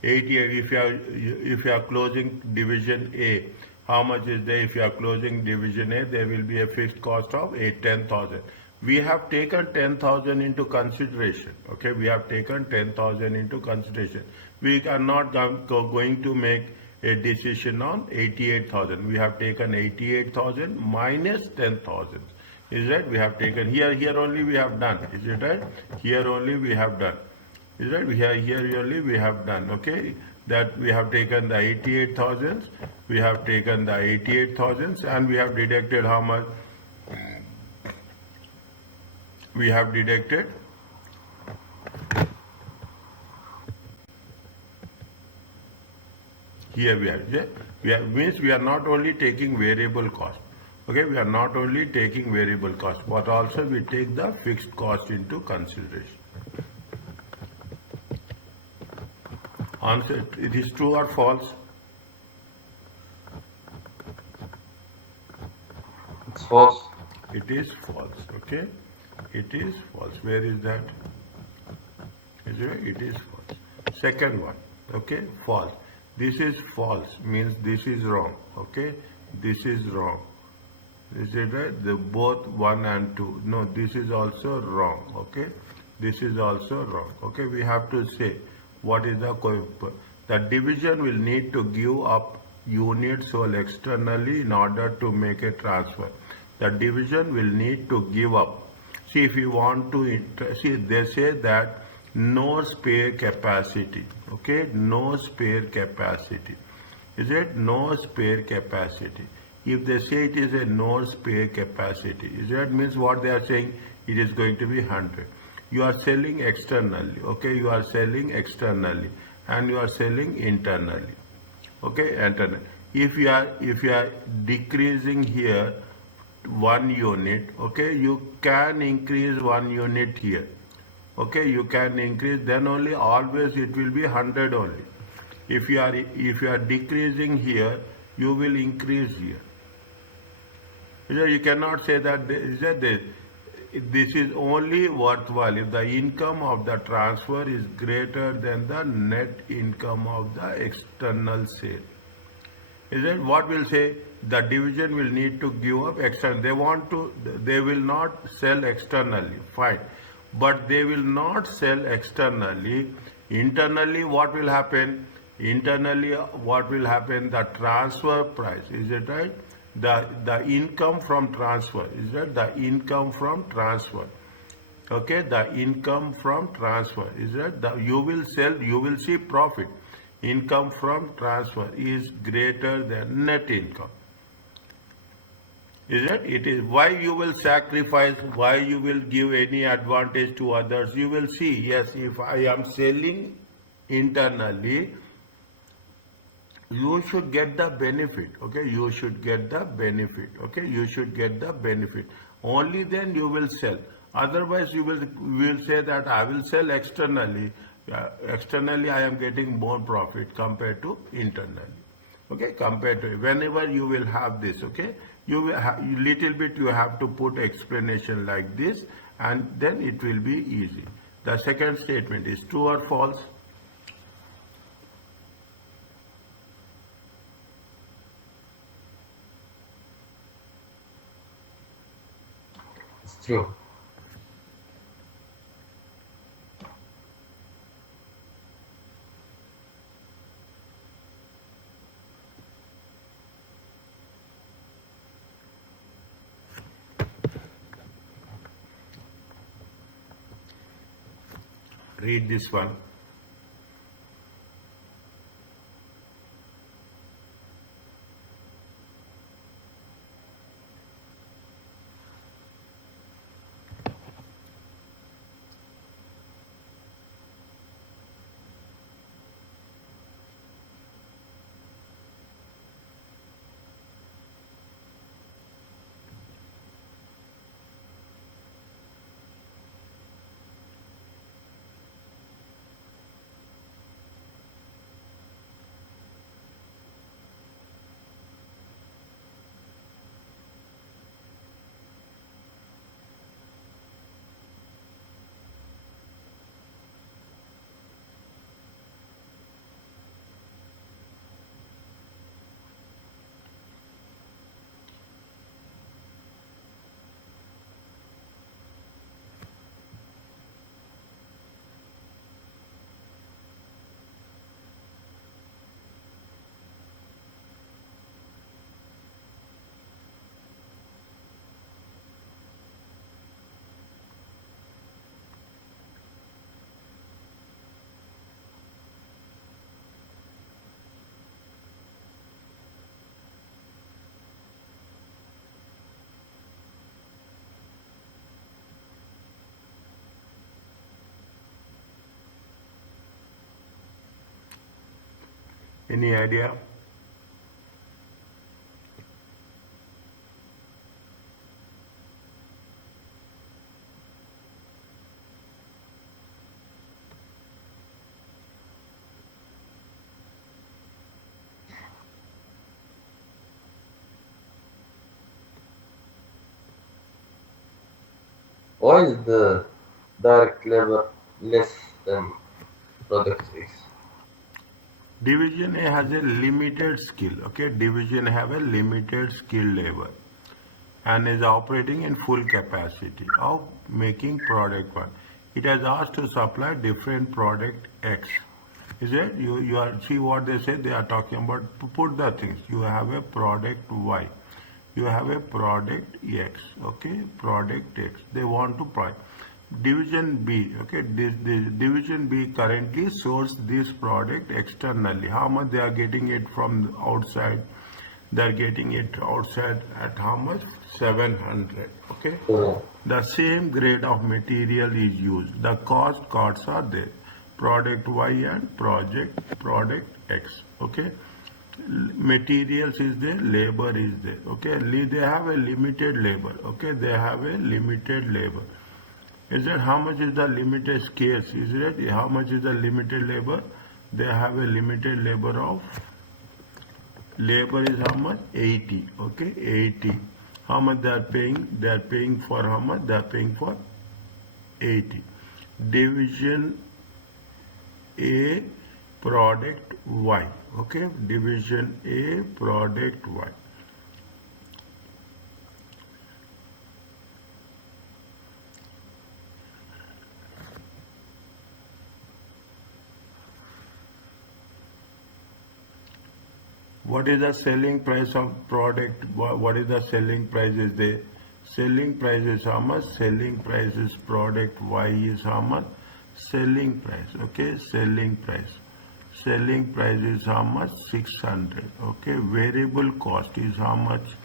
88, if you are closing division A, How much is there? If you are closing division A, there will be a fixed cost of 10,000. We have taken 10,000 into consideration. Okay, we have taken 10,000 into consideration. We are not going to make a decision on 88,000. We have taken 88,000 minus 10,000. Is that we have taken here only we have done. Is it right? Here only we have done. Is that here only we have done. Okay, that we have taken the 88,000s. We have taken the 88,000s and we have deducted how much? We have deducted here means we are not only taking variable cost. Okay, we are not only taking variable cost, but also we take the fixed cost into consideration. Answer, it is true or false? It's false. It is false. Okay, it is false. Where is that? It is false. Second one. Okay, false. This is false means this is wrong. Okay, this is wrong. Is it right? The both 1 and 2. No, this is also wrong. Okay, this is also wrong. Okay, we have to say what is the division will need to give up units sold externally in order to make a transfer. The division will need to give up. See, if you want to see, they say that no spare capacity. Okay, no spare capacity. Is it no spare capacity? If they say it is a no spare capacity, is that means what they are saying? It is going to be 100. You are selling externally. Okay, you are selling externally and you are selling internally. Okay, internal. If you are decreasing here 1 unit, okay, you can increase 1 unit here. Okay, you can increase, then only always it will be 100 only. If you are decreasing here, you will increase here. You cannot say that this is only worthwhile if the income of the transfer is greater than the net income of the external sale. Is it what will say? The division will need to give up external. They will not sell externally. Fine. But they will not sell externally. Internally, what will happen? Internally, what will happen? The transfer price. Is it right? The income from transfer. Is that the income from transfer? Okay, the income from transfer. Is that you will sell, you will see profit. Income from transfer is greater than net income. Is it? It is why you will sacrifice, why you will give any advantage to others. You will see, yes, if I am selling internally, you should get the benefit. Okay, you should get the benefit. Okay, you should get the benefit. Only then you will sell. Otherwise, you will say that I will sell externally. Externally, I am getting more profit compared to internally. Okay, compared to whenever you will have this. Okay, you will have little bit. You have to put explanation like this, and then it will be easy. The second statement is true or false. It's true. Read this one. Any idea? Why is the direct labor less than product X? Division A has a limited skill, okay? Division have a limited skilled labor and is operating in full capacity of making product 1. It has asked to supply different product X. Is it? You are, see what they say, they are talking about, put the things. You have a product Y. You have a product X, okay? Product X. They want to buy. Division B, okay? This division B currently source this product externally. How much they are getting it from outside? They are getting it outside at how much? 700, okay? So, The same grade of material is used. The cost cards are there. Product Y and product X, okay? Materials is there, labor is there, okay? They have a limited labor, okay? They have a limited labor. Is that how much is the limited scarce? Is it how much is the limited labor? They have a limited labor of, labor is how much? 80, okay? 80. How much they are paying? They are paying for how much? They are paying for 80. Division A product Y, okay? Division A product Y. What is the selling price of product? What is the selling price is there? Selling price is how much? Selling price is product Y is how much? Selling price, okay? Selling price. Selling price is how much? 600, okay? Variable cost is how much?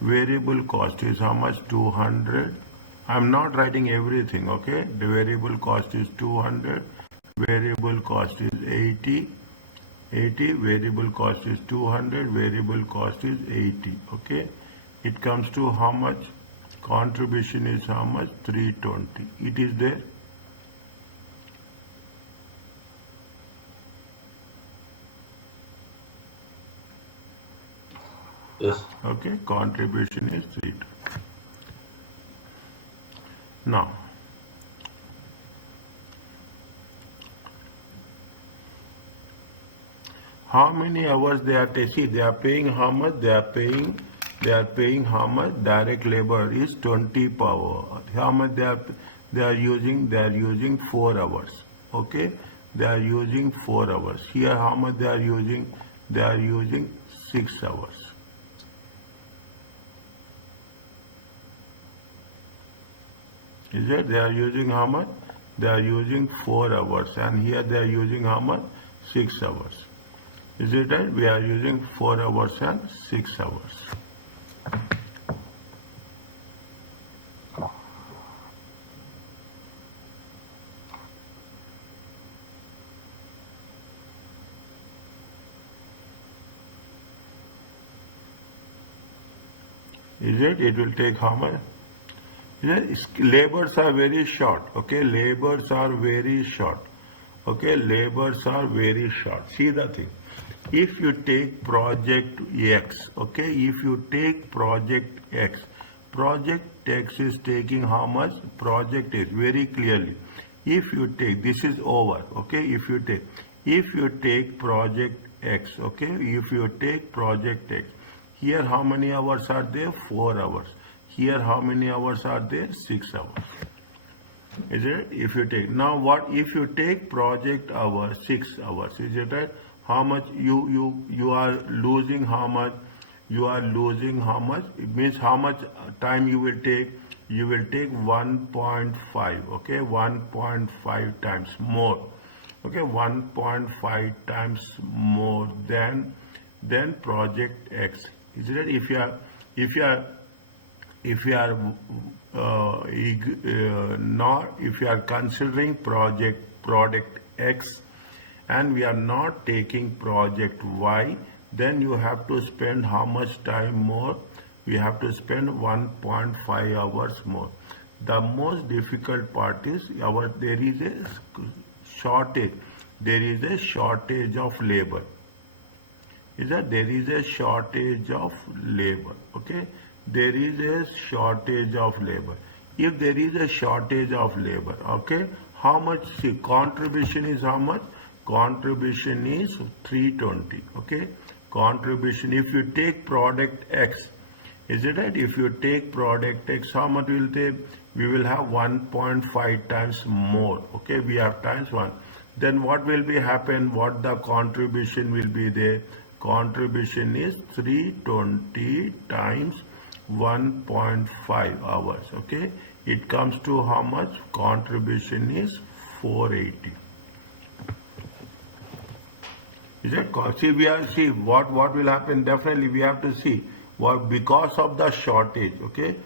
Variable cost is how much? 200. I'm not writing everything, okay? The variable cost is 200. Variable cost is 80. 80, variable cost is 200, variable cost is 80, okay? It comes to how much? Contribution is how much? 320. It is there? yes. Okay, contribution is 320. Now, how many hours they are taking? They are paying how much? They are paying how much? Direct labor is 20 per hour. How much they are using? They are using 4 hours. Okay? They are using 4 hours. Here how much they are using? They are using 6 hours. Is it? They are using how much? They are using 4 hours. And here they are using how much? 6 hours. Is it right? We are using 4 hours and 6 hours. Is it? It will take how much? Labors are very short. Okay, labors are very short. Okay, labors are very short. See the thing. If you take project X, okay, if you take project X is taking how much? Project X, very clearly. If you take, this is over, okay, if you take project X, okay, if you take project X, here how many hours are there? 4 hours. Here how many hours are there? 6 hours. Is it? If you take, now what if you take project hour 6 hours, is it right? How much you are losing? How much you are losing? How much? It means how much time you will take? You will take 1.5, okay, 1.5 times more, okay, 1.5 times more than project X. Is it right? If you are not, if you are considering product X and we are not taking project Y, then you have to spend how much time more? We have to spend 1.5 hours more. The most difficult part is there is a shortage. There is a shortage of labor. Is that there is a shortage of labor? Okay, there is a shortage of labor. If there is a shortage of labor, okay, how much? See, contribution is how much? Contribution is 320. Okay, contribution. If you take product X, is it right? If you take product X, how much will they? We will have 1.5 times more. Okay, we have times 1. Then what will be happen? What the contribution will be there? Contribution is 320 times 1.5 hours. Okay, it comes to how much? Contribution is 480. Is it? See, see what will happen. Definitely, we have to see what because of the shortage. Okay,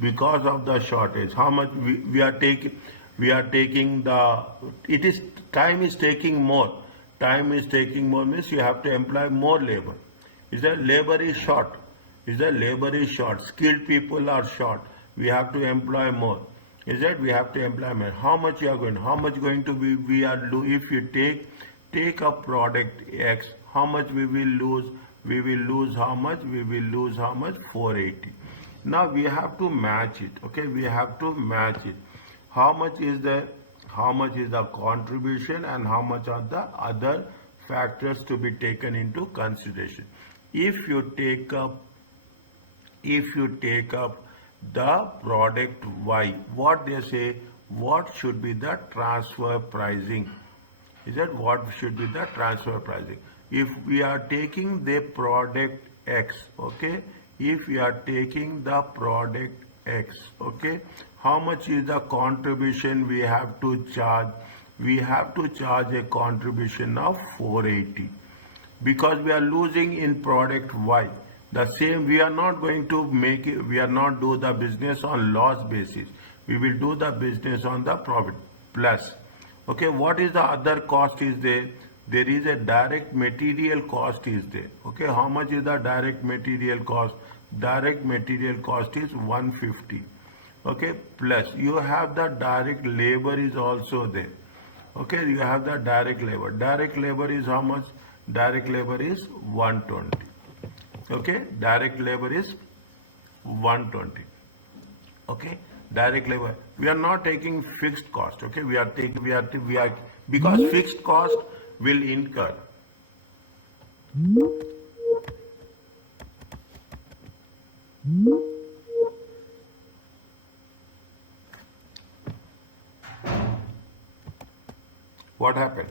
because of the shortage, how much we are taking. We are taking the. It is time is taking more. Time is taking more means you have to employ more labor. Is that labor is short? Is that labor is short? Skilled people are short. We have to employ more. Is that we have to employ more? How much you are going? How much going to be? We are if you take a product X, how much we will lose? We will lose how much? We will lose how much? 480. Now we have to match it. Okay, we have to match it. How much is the contribution and how much are the other factors to be taken into consideration? If you take up the product Y, what they say, what should be the transfer pricing? Is that what should be the transfer pricing? If we are taking the product X, okay, if we are taking the product X, okay, how much is the contribution we have to charge? We have to charge a contribution of 480 because we are losing in product Y. The same, we are not going to make it, we are not do the business on loss basis. We will do the business on the profit plus. Okay, what is the other cost is there? There is a direct material cost is there. Okay, how much is the direct material cost? Direct material cost is 150. Okay, plus you have the direct labor is also there. Okay, you have the direct labor. Direct labor is how much? Direct labor is 120. Okay, direct labor is 120. Okay, direct labor. We are not taking fixed cost. Okay, we are because fixed cost will incur. What happened?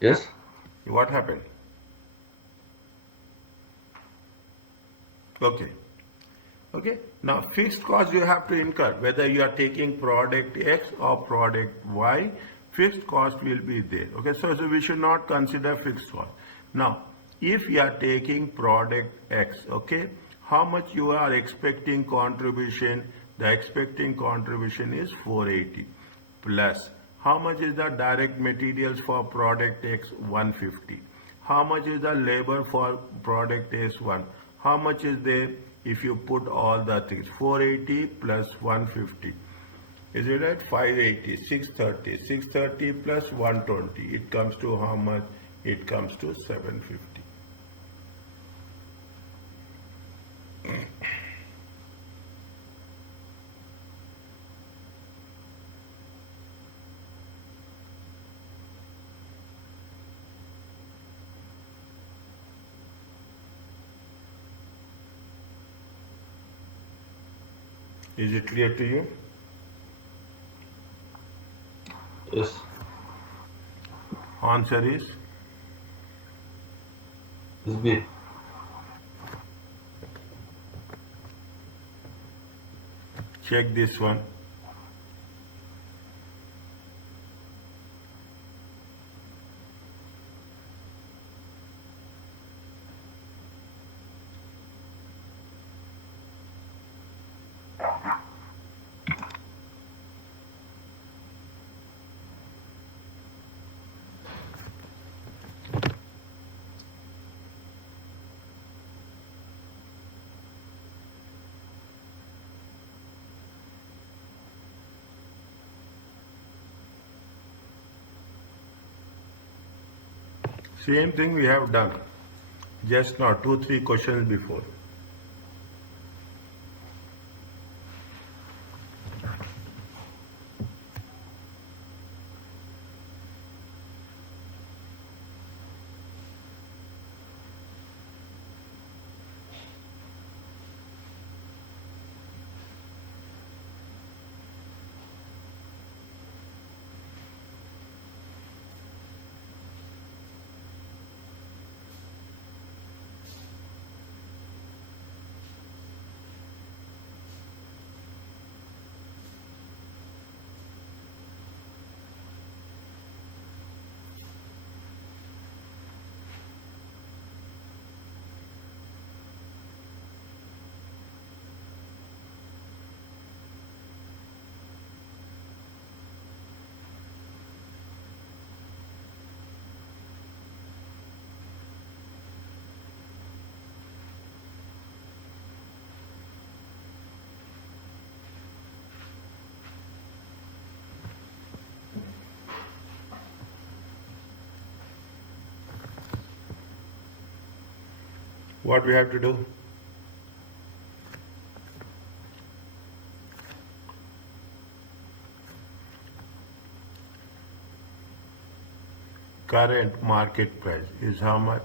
Yes? What happened? Okay. Okay. Now fixed cost you have to incur whether you are taking product X or product Y. Fixed cost will be there. Okay. So we should not consider fixed cost. Now, if you are taking product X, okay, how much you are expecting contribution? The expecting contribution is 480 plus. How much is the direct materials for product X? 150. How much is the labor for product S1? How much is there if you put all the things? 480 plus 150. Is it right? 580, 630. 630 plus 120. It comes to how much? It comes to 750. Is it clear to you? Yes. Answer is B. check this one. Same thing we have done just now, 2-3 questions before. What we have to do? Current market price is how much?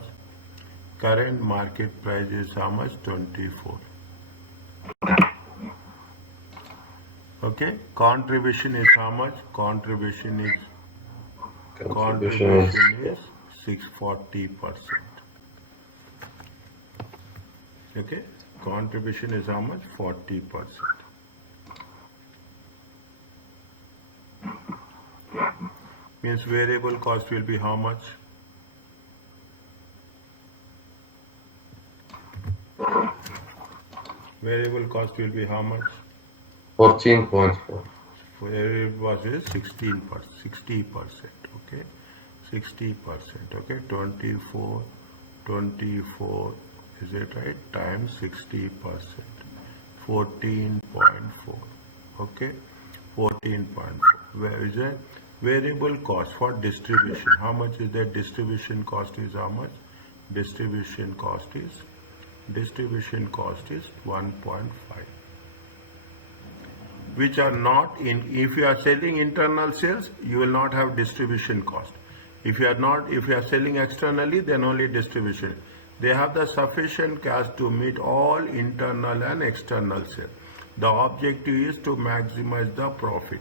Current market price is how much? 24. Okay. Contribution is how much? Contribution is Contribution is 640%. Okay. Contribution is how much? 40%. Means variable cost will be how much? Variable cost will be how much? 14.4. Variable cost is 16%, 60%, okay? 60%, okay? 24, is it right? Times 60%, 14.4, okay? 14.4. Where is it? Variable cost for distribution. How much is that? Distribution cost is how much? Distribution cost is 1.5. Which are not in, if you are selling internal sales, you will not have distribution cost. If you are selling externally, then only distribution. They have the sufficient cash to meet all internal and external sales. The objective is to maximize the profit.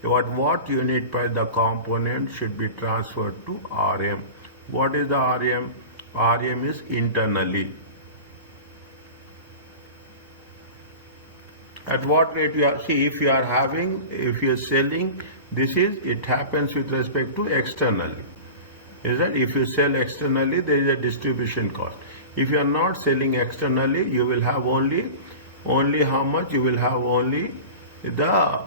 What unit price the component should be transferred to RM. What is the RM? RM is internally. At what rate you are, see, if you are selling, it happens with respect to externally. Is that if you sell externally, there is a distribution cost. If you are not selling externally, you will have only how much? You will have only the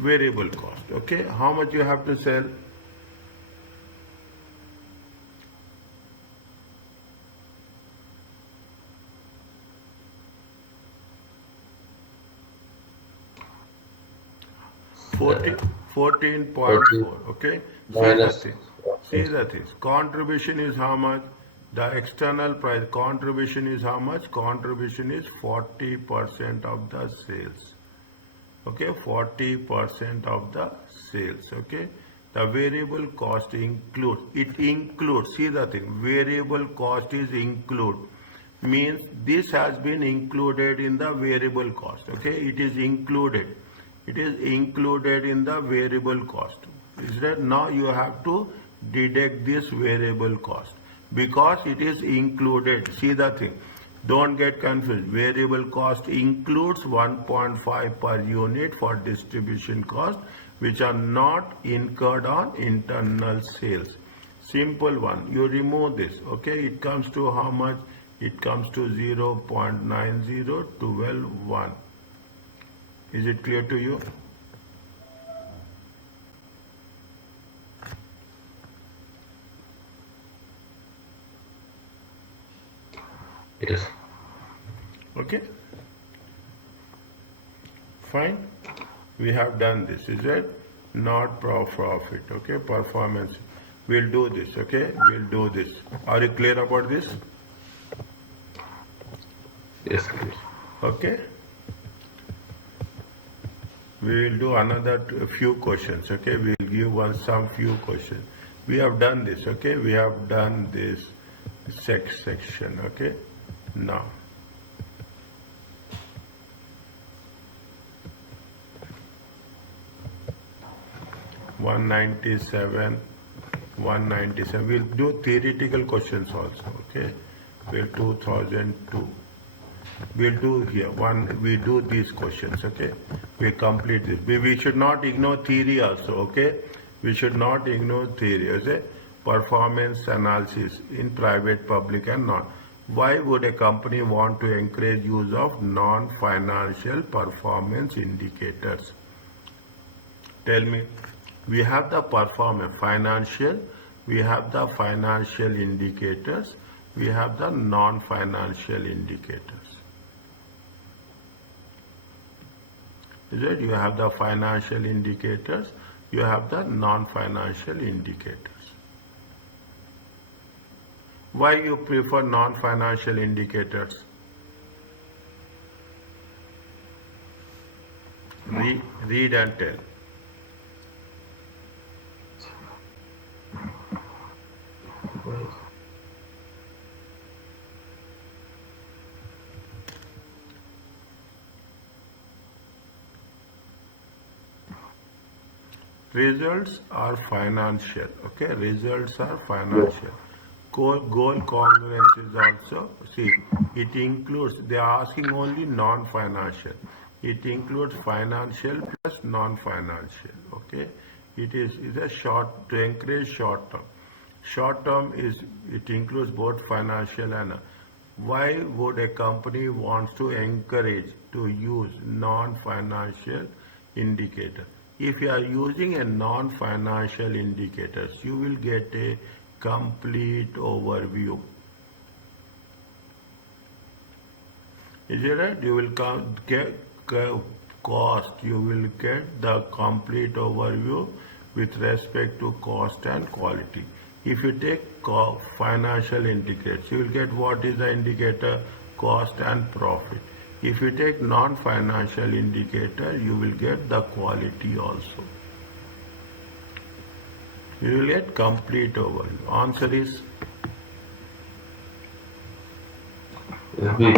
variable cost. Okay, how much you have to sell? Uh, 14.4. Okay, minus see the thing. Contribution is how much? The external price contribution is how much? Contribution is 40% of the sales. Okay, 40% of the sales. Okay, the variable cost includes, see the thing, variable cost is include, means this has been included in the variable cost. Okay, it is included in the variable cost. Is that now you have to deduct this variable cost because it is included. See the thing, don't get confused. Variable cost includes 1.5 per unit for distribution cost, which are not incurred on internal sales. Simple one. You remove this. Okay, it comes to how much? It comes to 0.90121. Is it clear to you? Yes. Okay, fine. We have done this. Is it not profit? Okay, performance. We'll do this, okay? We'll do this. Are you clear about this? Yes, please. Okay? We will do another few questions, okay? We'll give some few questions. We have done this, okay? We have done this section, okay? Now. One 197. We'll do theoretical questions also, okay? We'll 2002. We'll do here we do these questions, okay? We complete this. We should not ignore theory also, okay? We should not ignore theory, okay? Performance analysis in private, public and non. Why would a company want to encourage use of non-financial performance indicators? Tell me. We have the performance financial, we have the financial indicators, we have the non-financial indicators. Is it? You have the financial indicators, you have the non-financial indicators. Why you prefer non-financial indicators? Read and tell. Results are financial, okay? Results are financial. Goal congruence is also, see, it includes, they are asking only non-financial. It includes financial plus non-financial, okay? It is a short, to encourage short term. Short term is, it includes both financial and, why would a company wants to encourage to use non-financial indicator? If you are using a non-financial indicators, you will get a complete overview. Is it right? You will get cost, you will get the complete overview with respect to cost and quality. If you take financial indicators, you will get what is the indicator, cost and profit. If you take non-financial indicator, you will get the quality also. You will get complete overview. Answer is B.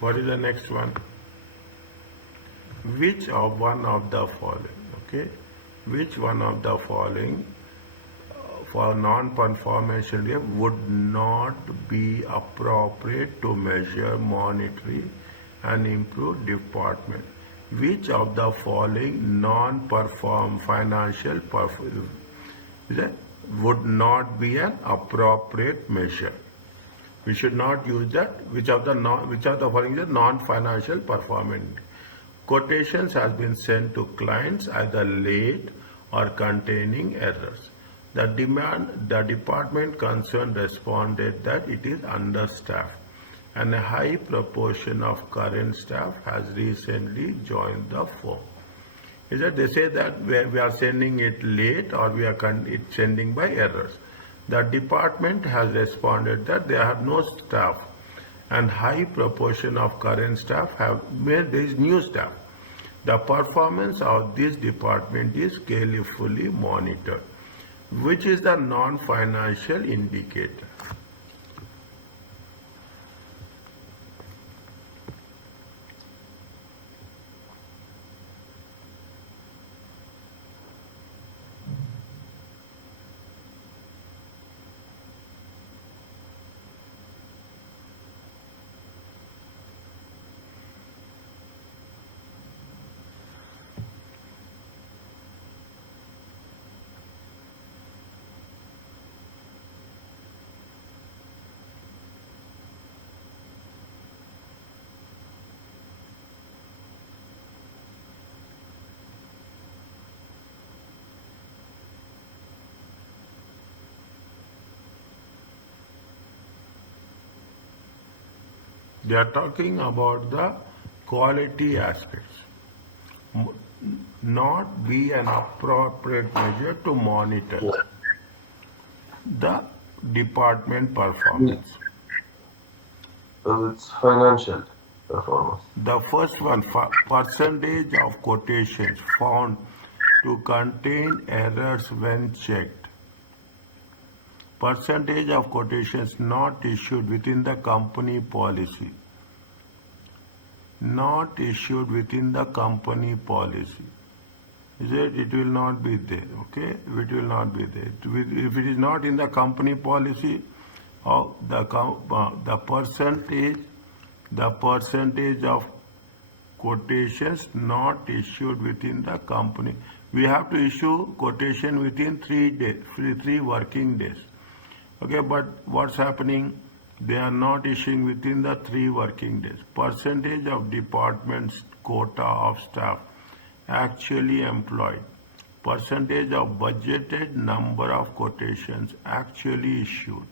What is the next one? Which of one of the following, okay? Which one of the following for non-performance would not be appropriate to measure, monitor and improve department? Which of the following financial performance would not be an appropriate measure? We should not use that. Which of the following is non-financial performance? Quotations has been sent to clients either late or containing errors. The department concerned responded that it is understaffed and a high proportion of current staff has recently joined the firm. Is that they say that we are sending it late or we are sending by errors. The department has responded that they have no staff and high proportion of current staff have made this new staff. The performance of this department is carefully monitored. Which is the non-financial indicator? They are talking about the quality aspects, not be an appropriate measure to monitor Yes. the department Because performance. it's financial performance. The first one, percentage of quotations found to contain errors when checked. Percentage of quotations not issued within the company policy. Not issued within the company policy. Is it? It will not be there. Okay? It will not be there. If it is not in the company policy, the percentage of quotations not issued within the company. We have to issue quotation within 3 days, 3 working days. Okay, but what's happening? They are not issuing within the 3 working days. Percentage of department's quota of staff actually employed. Percentage of budgeted number of quotations actually issued.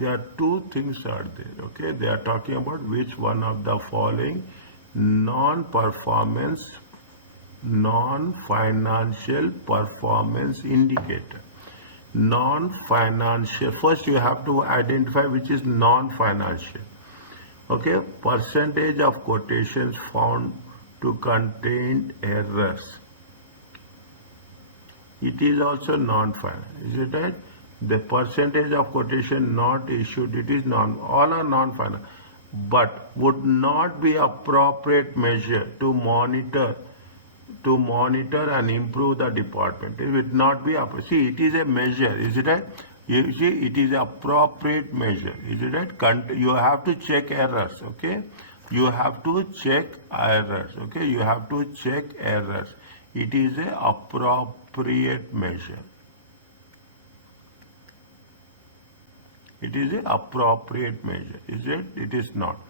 There are two things are there. Okay, they are talking about which one of the following non-performance, non-financial performance indicator. Non-financial, first you have to identify which is non-financial. Okay, percentage of quotations found to contain errors. It is also non-final, is it right? The percentage of quotation not issued, it is all are non-final, but would not be appropriate measure to monitor and improve the department. It would not be see, it is a measure, is it right? You see, it is appropriate measure, is it right? You have to check errors, okay? You have to check errors, okay? You have to check errors. It is a appropriate measure. It is an appropriate measure, is it? It is not.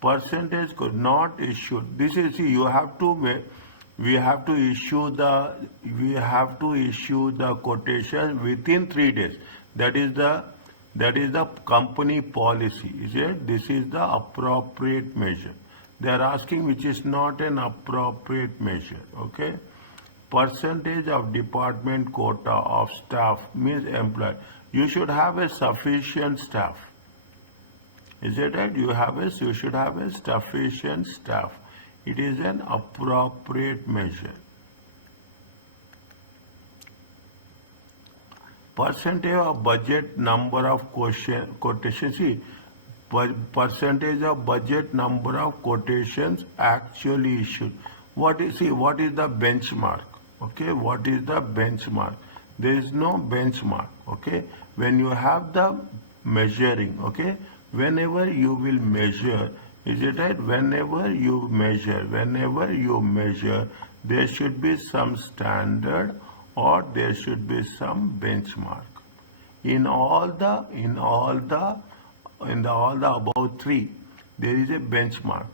Percentage could not issued. This is, see, you have to we have to issue the quotation within 3 days. That is the company policy, is it? This is the appropriate measure. They are asking which is not an appropriate measure, okay? Percentage of department quota of staff means employee. You should have a sufficient staff. Is it right? You should have a sufficient staff. It is an appropriate measure. Percentage of budget number of quotations. See, percentage of budget number of quotations actually issued. What is the benchmark? Okay, what is the benchmark? There is no benchmark. Okay, when you have the measuring, okay, whenever you will measure, is it right? Whenever you measure, there should be some standard or there should be some benchmark. In all the above three, there is a benchmark.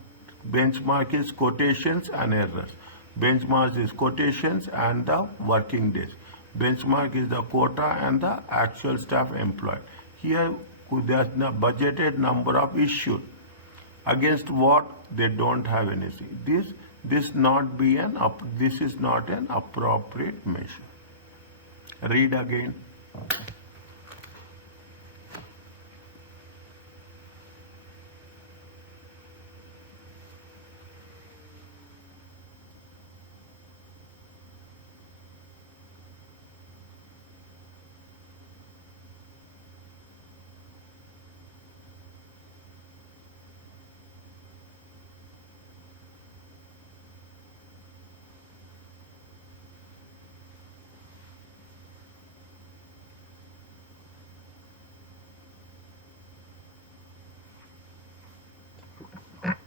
Benchmark is quotations and errors. Benchmark is quotations and the working days. Benchmark is the quota and the actual staff employed. Here, there's the budgeted number of issued. Against what? They don't have anything. This is not an appropriate measure. Read again.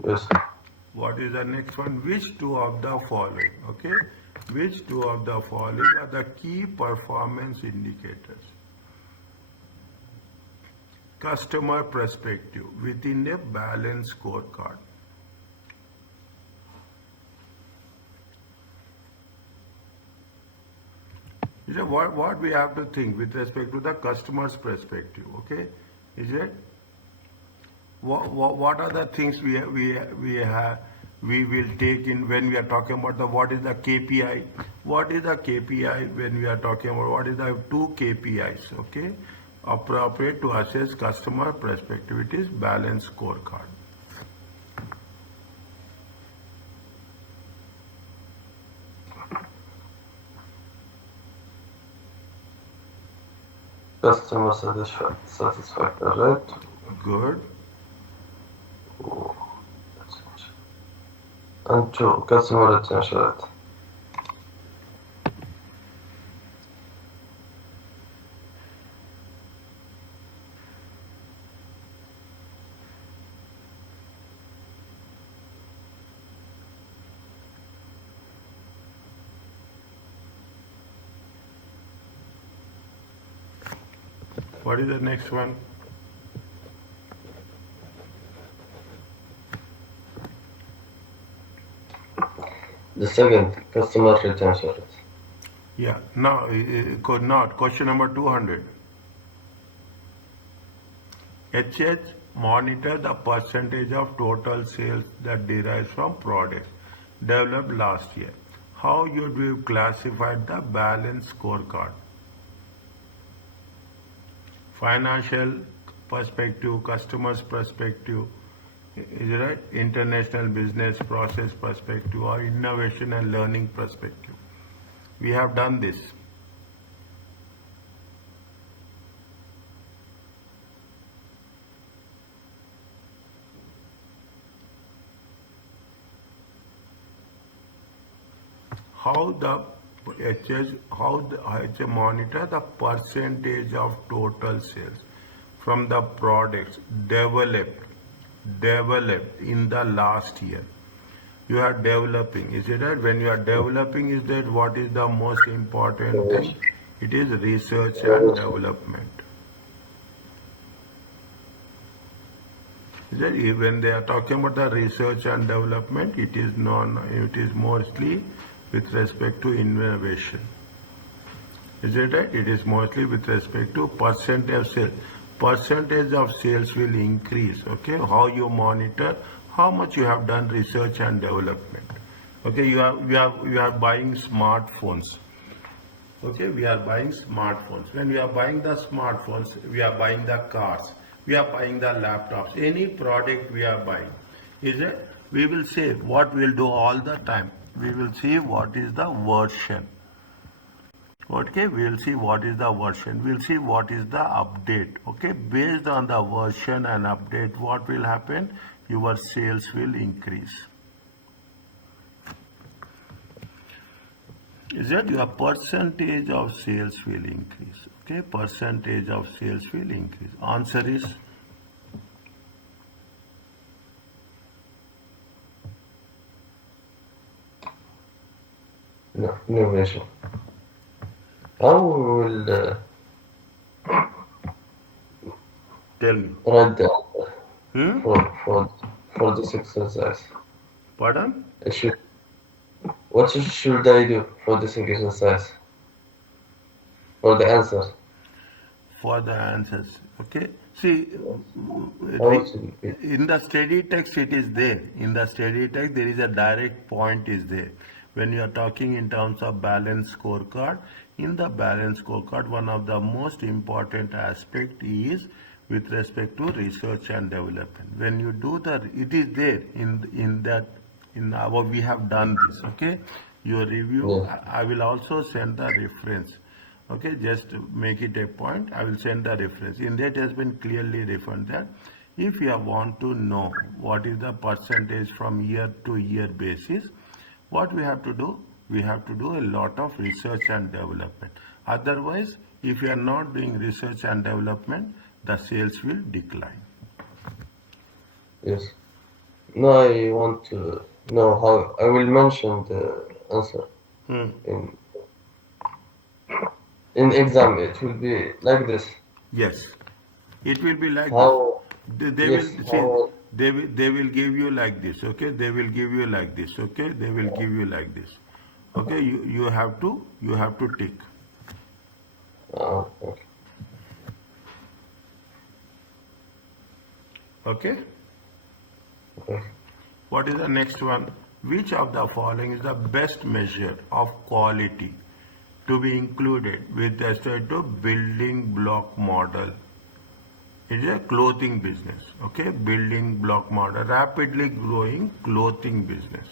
Yes. What is the next one? Which two of the following? Okay. Which two of the following are the key performance indicators? Customer perspective within a balanced scorecard. Is it what we have to think with respect to the customer's perspective, okay? Is it? What are the things we will take in when we are talking about the what is the KPI? What is the KPI when we are talking about what is the two KPIs, okay? Appropriate to assess customer perspective. It is balanced scorecard. Customer satisfaction rate. Good. And two, customer retention rate. What is the next one? The second, customer retention rate. Yeah. Now, not question number 200. HH monitor the percentage of total sales that derives from products developed last year. How would we classify the balance scorecard? Financial perspective, customer's perspective, is it right? International business process perspective or innovation and learning perspective. We have done this. How the HH monitor the percentage of total sales from the products developed in the last year. You are developing, is it right? When you are developing, is that what is the most important thing? It is research and development. Is that when they are talking about the research and development, it is mostly with respect to innovation. Is it right? It is mostly with respect to percentage of sales. Percentage of sales will increase, okay? How you monitor, how much you have done research and development. Okay, you are buying smartphones. Okay, we are buying smartphones. When we are buying the smartphones, we are buying the cars, we are buying the laptops, any product we are buying. Is it? We will say what we will do all the time. We will see what is the version. Okay, we will see what is the version. We will see what is the update. Okay, based on the version and update, what will happen? Your sales will increase. Is that your percentage of sales will increase? Okay, percentage of sales will increase. Answer is No, innovation. How we will tell me. write the answer Hmm? for this exercise? Pardon? What should I do for this exercise? For the answer. For the answers. Okay. See, How it should be. in the study text it is there. In the study text there is a direct point is there. When you are talking in terms of balance scorecard, in the balance scorecard, one of the most important aspect is with respect to research and development. When you do that, it is there in our we have done this. Okay, your review. Yes. I will also send the reference. Okay, just make it a point. I will send the reference. In that has been clearly referred that if you want to know what is the percentage from year to year basis, what we have to do? We have to do a lot of research and development. Otherwise, if you are not doing research and development, the sales will decline. Yes. Now I want to know how I will mention the answer in exam. It will be like this. Yes, it will be like this. How? They will Yes. see. How? They will give you like this. Okay, they will give you like this. Okay, they will give you like this. Okay, you have to tick. Okay. Okay? Okay. What is the next one? Which of the following is the best measure of quality to be included with respect to building block model? It is a clothing business, okay? Building block model, rapidly growing clothing business.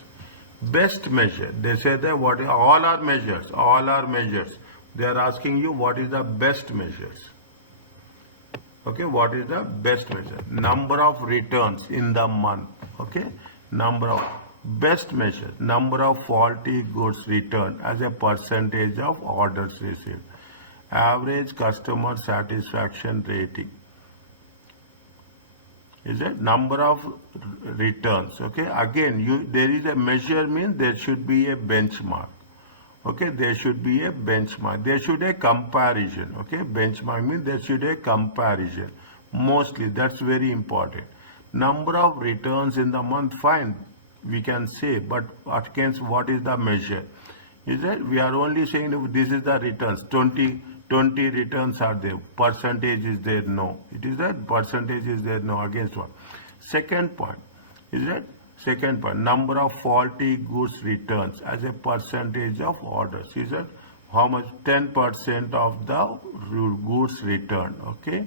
Best measure, they say that all are measures. They are asking you what is the best measures. Okay, what is the best measure? Number of returns in the month, okay? Number of, best measure, number of faulty goods returned as a percentage of orders received. Average customer satisfaction rating. Is it number of returns? Okay, again, there is a measure, means there should be a benchmark. Okay, there should be a benchmark. There should a comparison. Okay, benchmark means there should a comparison. Mostly, that's very important. Number of returns in the month, fine, we can say, but against what is the measure? Is that we are only saying that this is the returns. 20 returns are there. Percentage is there? No. It is that percentage is there? No. Against what? Second point. Is that? Second point. Number of faulty goods returns as a percentage of orders. Is that how much? 10% of the goods returned. Okay.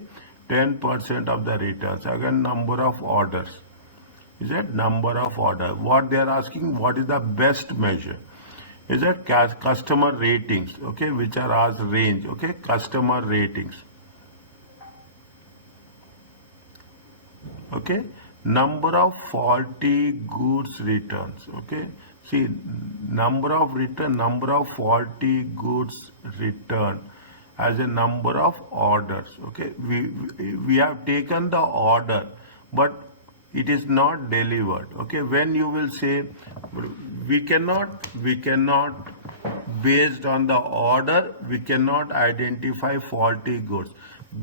10% of the returns. Again, number of orders. Is that number of orders? What they are asking, what is the best measure? Is that customer ratings, okay, which are as range, okay, customer ratings. Okay, number of faulty goods returns, okay. See, number of faulty goods returned as a number of orders, okay. We have taken the order, but it is not delivered, okay. When you will say, we cannot based on the order, we cannot identify faulty goods.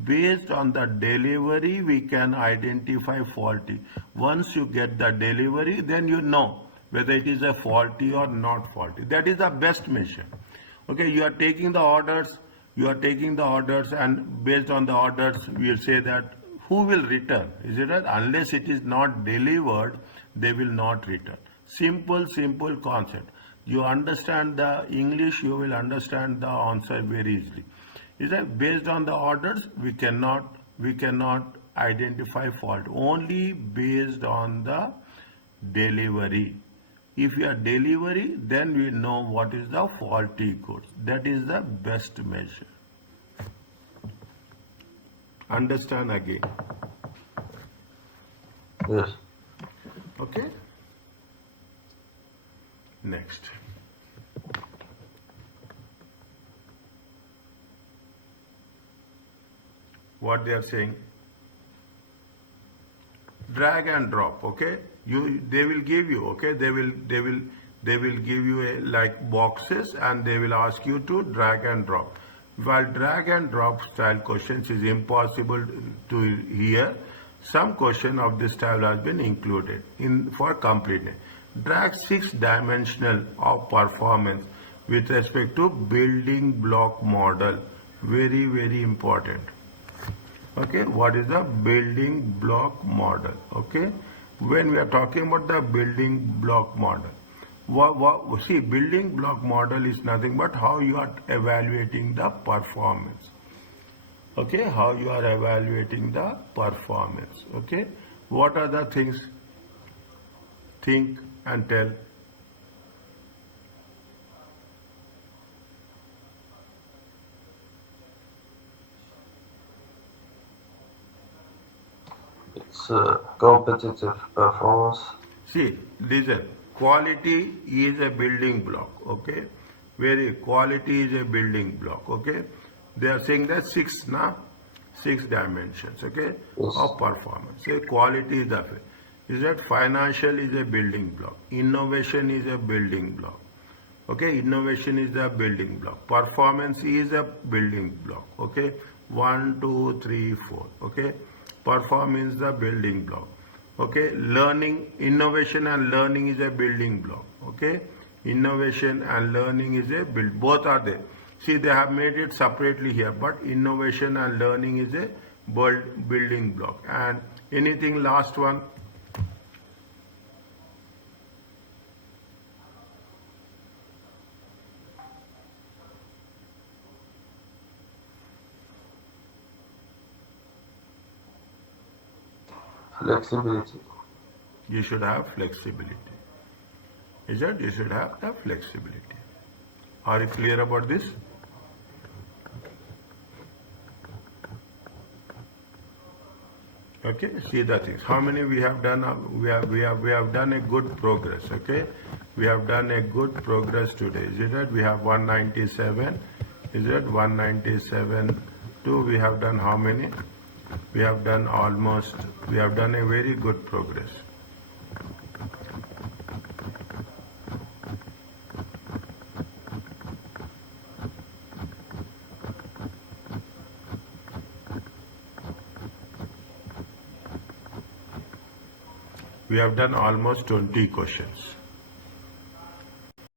Based on the delivery, we can identify faulty. Once you get the delivery, then you know whether it is a faulty or not faulty. That is the best measure. Okay, you are taking the orders, and based on the orders, we will say that who will return? Is it right? Unless it is not delivered, they will not return. Simple concept. You understand the English, you will understand the answer very easily. Is that based on the orders, we cannot identify fault. Only based on the delivery. If you are delivery, then we know what is the faulty goods. That is the best measure. Understand again. Yes. Okay. Next. What they are saying? Drag and drop. Okay. They will give you. Okay. They will give you like boxes, and they will ask you to drag and drop. While drag and drop style questions is impossible to hear, some question of this style has been included for completeness. Drag 6-dimensional of performance with respect to building block model. Very important. Okay, what is the building block model? Okay, when we are talking about the building block model, see, building block model is nothing but how you are evaluating the performance. Okay, how you are evaluating the performance. Okay, what are the things? Think and tell. It's competitive performance. See, listen, quality is a building block, okay? Quality is a building block, okay? They are saying that 6 dimensions, okay, Yes. of performance. Say quality is that financial is a building block. Innovation is a building block. Okay, innovation is a building block. Performance is a building block. Okay, 1, 2, 3, 4. Okay, performance is the building block. Okay, innovation and learning is a building block. Okay, innovation and learning is both are there. See, they have made it separately here, but innovation and learning is a building block. And anything last one? Flexibility. You should have flexibility. Is that you should have the flexibility. Are you clear about this? Okay, see the things. How many we have done? We have done a good progress. Okay, we have done a good progress today. Is it right? We have 197. Is it 197? Two. We have done how many? We have done almost. We have done a very good progress. We have done almost 20 questions.